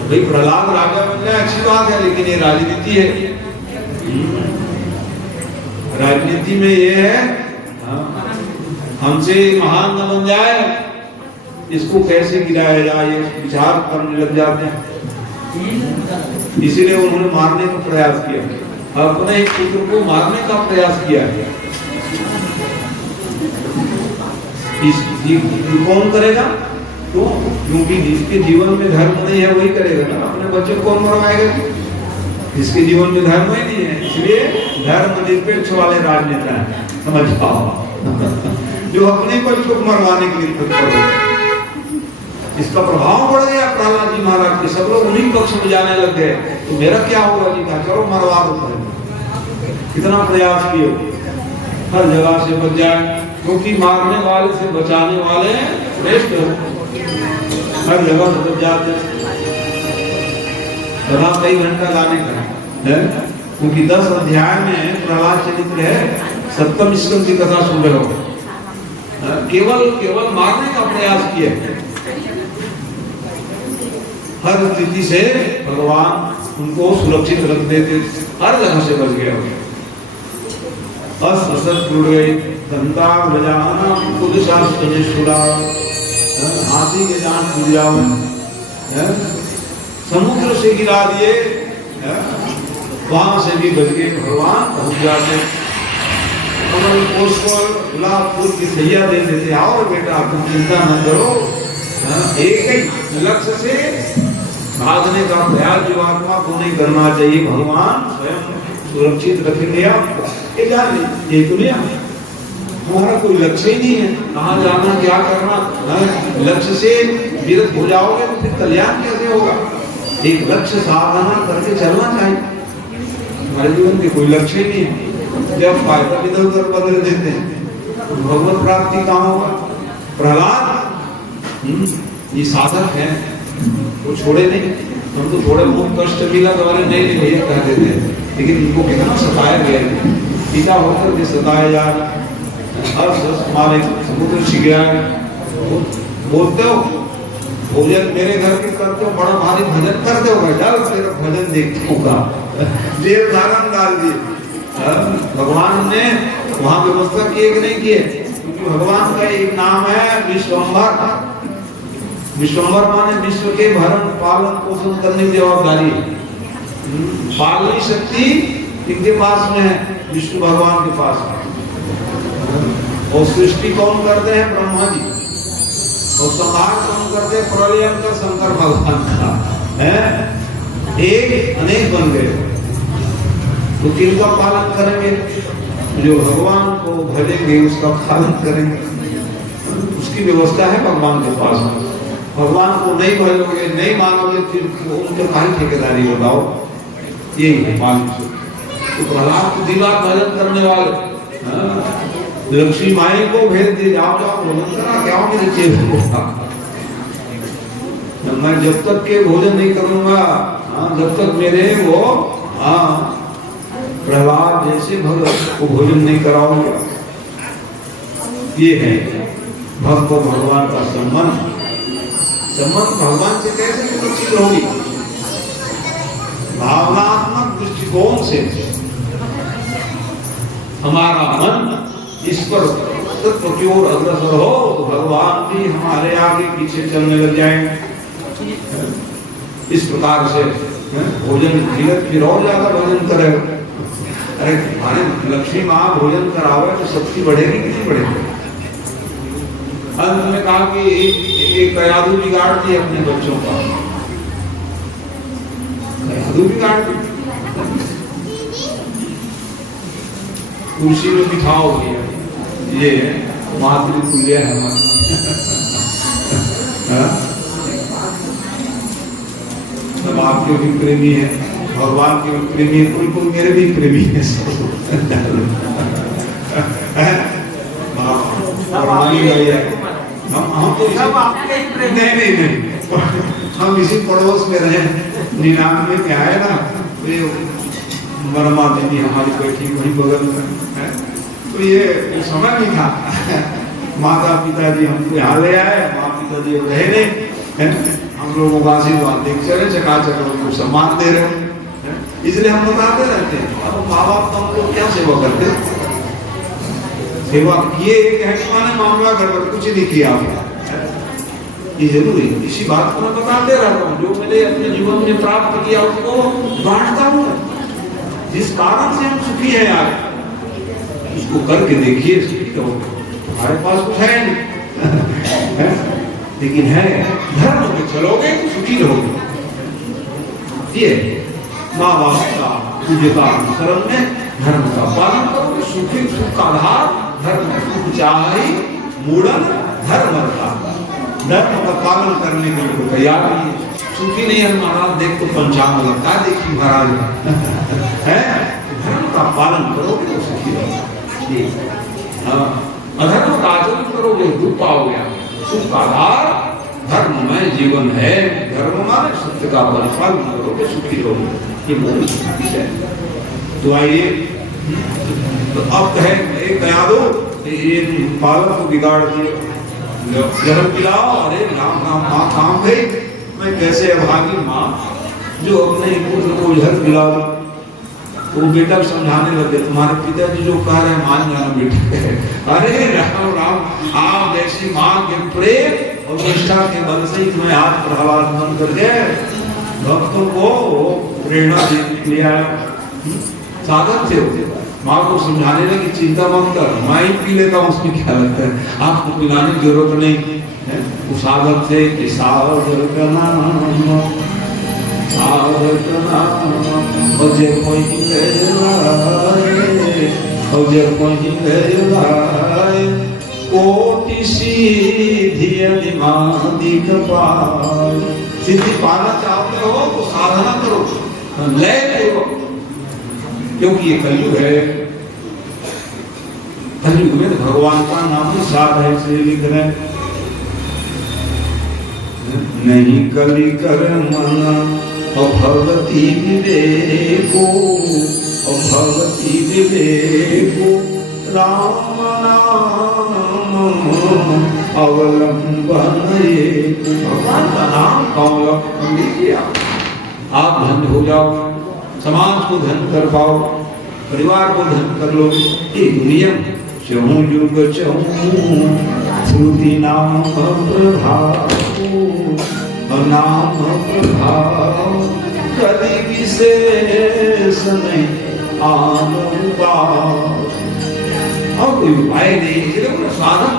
भाई प्रहलाद राजा बन जाए अच्छी बात है लेकिन ये राजनीति है राजनीति में ये है हमसे महान न बन जाए इसको कैसे गिराया जाए विचार करने लग जाते हैं इसीलिए उन्होंने मारने का प्रयास किया अपने एक पुत्र को मारने का प्रयास किया कौन करेगा तो क्योंकि जिसके जीवन में धर्म नहीं है वही करेगा ना अपने बच्चे को कौन मरवाएगा जिसके जीवन में धर्म ही नहीं है इसलिए धर्म निरपेक्ष वाले राजनेता हैं समझ पाओ जो अपने बच्चों को मरवाने के लिए तत्पर होते इसका प्रभाव पड़ गया प्रहलाद जी महाराज के सब लोग उन्हीं पक्ष में जाने लग गए तो मेरा क्या होगा जी कहा चलो मरवा दो कितना प्रयास किए, हर जगह से बच जाए, क्योंकि मारने वाले से बचाने वाले श्रेष्ठ हो। हर जगह से बच जाते, बड़ा कई घंटा गाने का है, क्योंकि 10 अध्याय में प्रहलाद चरित्र है, 7वें स्कंद की कथा सुन रहे हो। केवल मारने का प्रयास किए, हर स्थिति से भगवान उनको सुरक्षित रख देते, हर जगह से बच गया। असत टूट गई, दंता बजाना खुद शास्त्र छुड़ा, हाथी के जान टूट जाओ, समुद्र से गिरा दिए, वहां से भी बच गए, भगवान पहुंच जाते। कमल कोष पर गुलाब फूल की सैया दे देते, आओ बेटा तुम चिंता न करो। एक ही लक्ष्य से भागने का प्रयास जीवात्मा को नहीं करना चाहिए, भगवान स्वयं सुरक्षित रखेंगे आपको। ये जान ये दुनिया हमारा कोई लक्ष्य ही नहीं है, कहाँ जाना क्या करना, लक्ष्य से विरत हो जाओगे तो फिर कल्याण कैसे होगा। एक लक्ष्य साधना करके चलना चाहिए, हमारे जीवन के कोई लक्ष्य ही नहीं है। जब फायदा इधर उधर बदल देते हैं, भगवत प्राप्ति कहाँ होगा। प्रहलाद ये साधक है, वो छोड़े नहीं, हम तो थोड़े बहुत कष्ट मिला तो अरे नहीं भैया कह देते हैं, लेकिन इनको कितना सताया गया है, पिता होकर के सताया जा हमारे समुद्र छिगया। बोलते हो भोजन मेरे घर के करते हो, बड़ा भारी भजन करते हो, डाल तेरा भजन देखते होगा, देव धारण डाल दिए। भगवान ने वहां व्यवस्था किए कि नहीं किए, क्योंकि भगवान का एक नाम है विश्वम्भर। विश्वम्भर माने विश्व के भरण पालन पोषण करने की जवाबदारी, पालनी शक्ति इनके पास में है, विष्णु भगवान के पास है। और सृष्टि कौन करते हैं, ब्रह्मा जी, और संहार कौन करते हैं, प्रलयन का शंकर भगवान का है। एक अनेक बन गए, तो किनका पालन करेंगे, जो भगवान को भजेंगे उसका पालन करेंगे, उसकी व्यवस्था है भगवान के पास में। भगवान को नहीं भजोगे नहीं मानोगे फिर उनके काहे ठेकेदारी बताओ, यही है मालिक। तो प्रहलाद को दिला भजन करने वाले लक्ष्मी माई को भेज दिए, जाओ जाओ भोजन करा क्या मेरे चेहरे को, मैं जब तक के भोजन नहीं करूंगा, जब तक मेरे वो प्रहलाद जैसे भगत को भोजन नहीं कराऊंगा। ये है भक्त और भगवान का संबंध। भगवान से कैसे सुरक्षित होगी, भावनात्मक दृष्टिकोण से। हमारा मन इस पर तत्व की ओर अग्रसर हो तो भगवान भी हमारे आगे पीछे चलने लग जाएंगे। इस प्रकार से भोजन फिर और ज्यादा भोजन करेगा। अरे तुम्हारे लक्ष्मी माँ भोजन करावे तो शक्ति बढ़ेगी कि नहीं बढ़ेगी। अंत में कहा कि एक कयादू बिगाड़ दी अपने बच्चों का, कयादू बिगाड़ दी, कुर्सी में बिठाओ ये मातृतुल्य है सब आपके भी प्रेमी है, भगवान के भी प्रेमी है, बिल्कुल मेरे भी प्रेमी है हम तो नहीं हम इसी पड़ोस में रहे, 99 में आए ना, मरमा देवी हमारी बैठी वही बगल में है, तो ये समय नहीं था। माता पिता जी हमको यहाँ ले आए, माता पिता जी रहे नहीं, हम लोगों का आशीर्वाद देख चले, चकाचक उनको सम्मान दे रहे हैं, इसलिए हम बताते रहते हैं। अब माँ बाप तो हमको क्या सेवा करते, सेवा किए कहने माने मामला गड़बड़, कुछ नहीं किया आपने, ये जरूरी इसी बात को मैं बताते रहता हूँ। जो मैंने अपने जीवन में प्राप्त किया उसको बांटता हूँ, जिस कारण से हम सुखी हैं यार, उसको करके देखिए, सुखी तो हमारे पास कुछ है नहीं लेकिन है, धर्म में चलोगे तो सुखी रहोगे। ये माँ बाप का पूज्यता अनुसरण में धर्म का पालन करोगे, सुखी सुख का आधार धर्म, सुख चाही मूढ़न धर्म का, धर्म का पालन करने के लिए तैयार नहीं है। सुखी नहीं है महाराज, देख तो पंचांग लगता है, देखिए महाराज है, धर्म का का पालन करोगे तो सुखी रहोगे। हाँ, अधर्म का आचरण करोगे दुख पाओगे। सुख का आधार धर्ममय जीवन है। धर्म माने सत्य का परिपालन करोगे सुखी रहोगे। ये मूल विषय। तो आइए, तो अब कहे एक कहा दो ये पालन को बिगाड़ दिए, जहर पिलाओ। अरे राम राम माँ काम गई, मैं कैसे अभागी माँ जो अपने पुत्र को जहर पिला दो। तो बेटा समझाने लगे तुम्हारे पिताजी जो कह रहे हैं मान जाना बेटा। अरे राम राम, आप जैसी माँ के प्रेम और निष्ठा के बल से ही तुम्हें आज प्रहलाद मन करके भक्तों को प्रेरणा दिया। साधन से होते माँ को समझाने लगी चिंता मत कर, मैं ही पी लेता हूँ, उसमें क्या लगता है, आपको पिलाने की जरूरत नहीं है। उस साधन से कि साधन करना और जब कोई कोटि सीधी अधिमादिक पाल। सिद्धि पाना चाहते हो तो साधना करो, लय करो, क्योंकि ये कलयुग है। कलयुग में भगवान का नाम ही साथ है, इसलिए लिख रहे हैं नहीं कली कर मना और भगवती विवेको, और भगवती विवेको राम नाम अवलंबन। भगवान का नाम अवलंबन किया आप धन हो जाओ, समाज को धन कर पाओ, परिवार को धन कर लो। ये नियम चहु युग चहु श्रुति नाम प्रभाव, नाम प्रभाव कभी विशेष नहीं आनुभाव। और कोई उपाय नहीं, साधन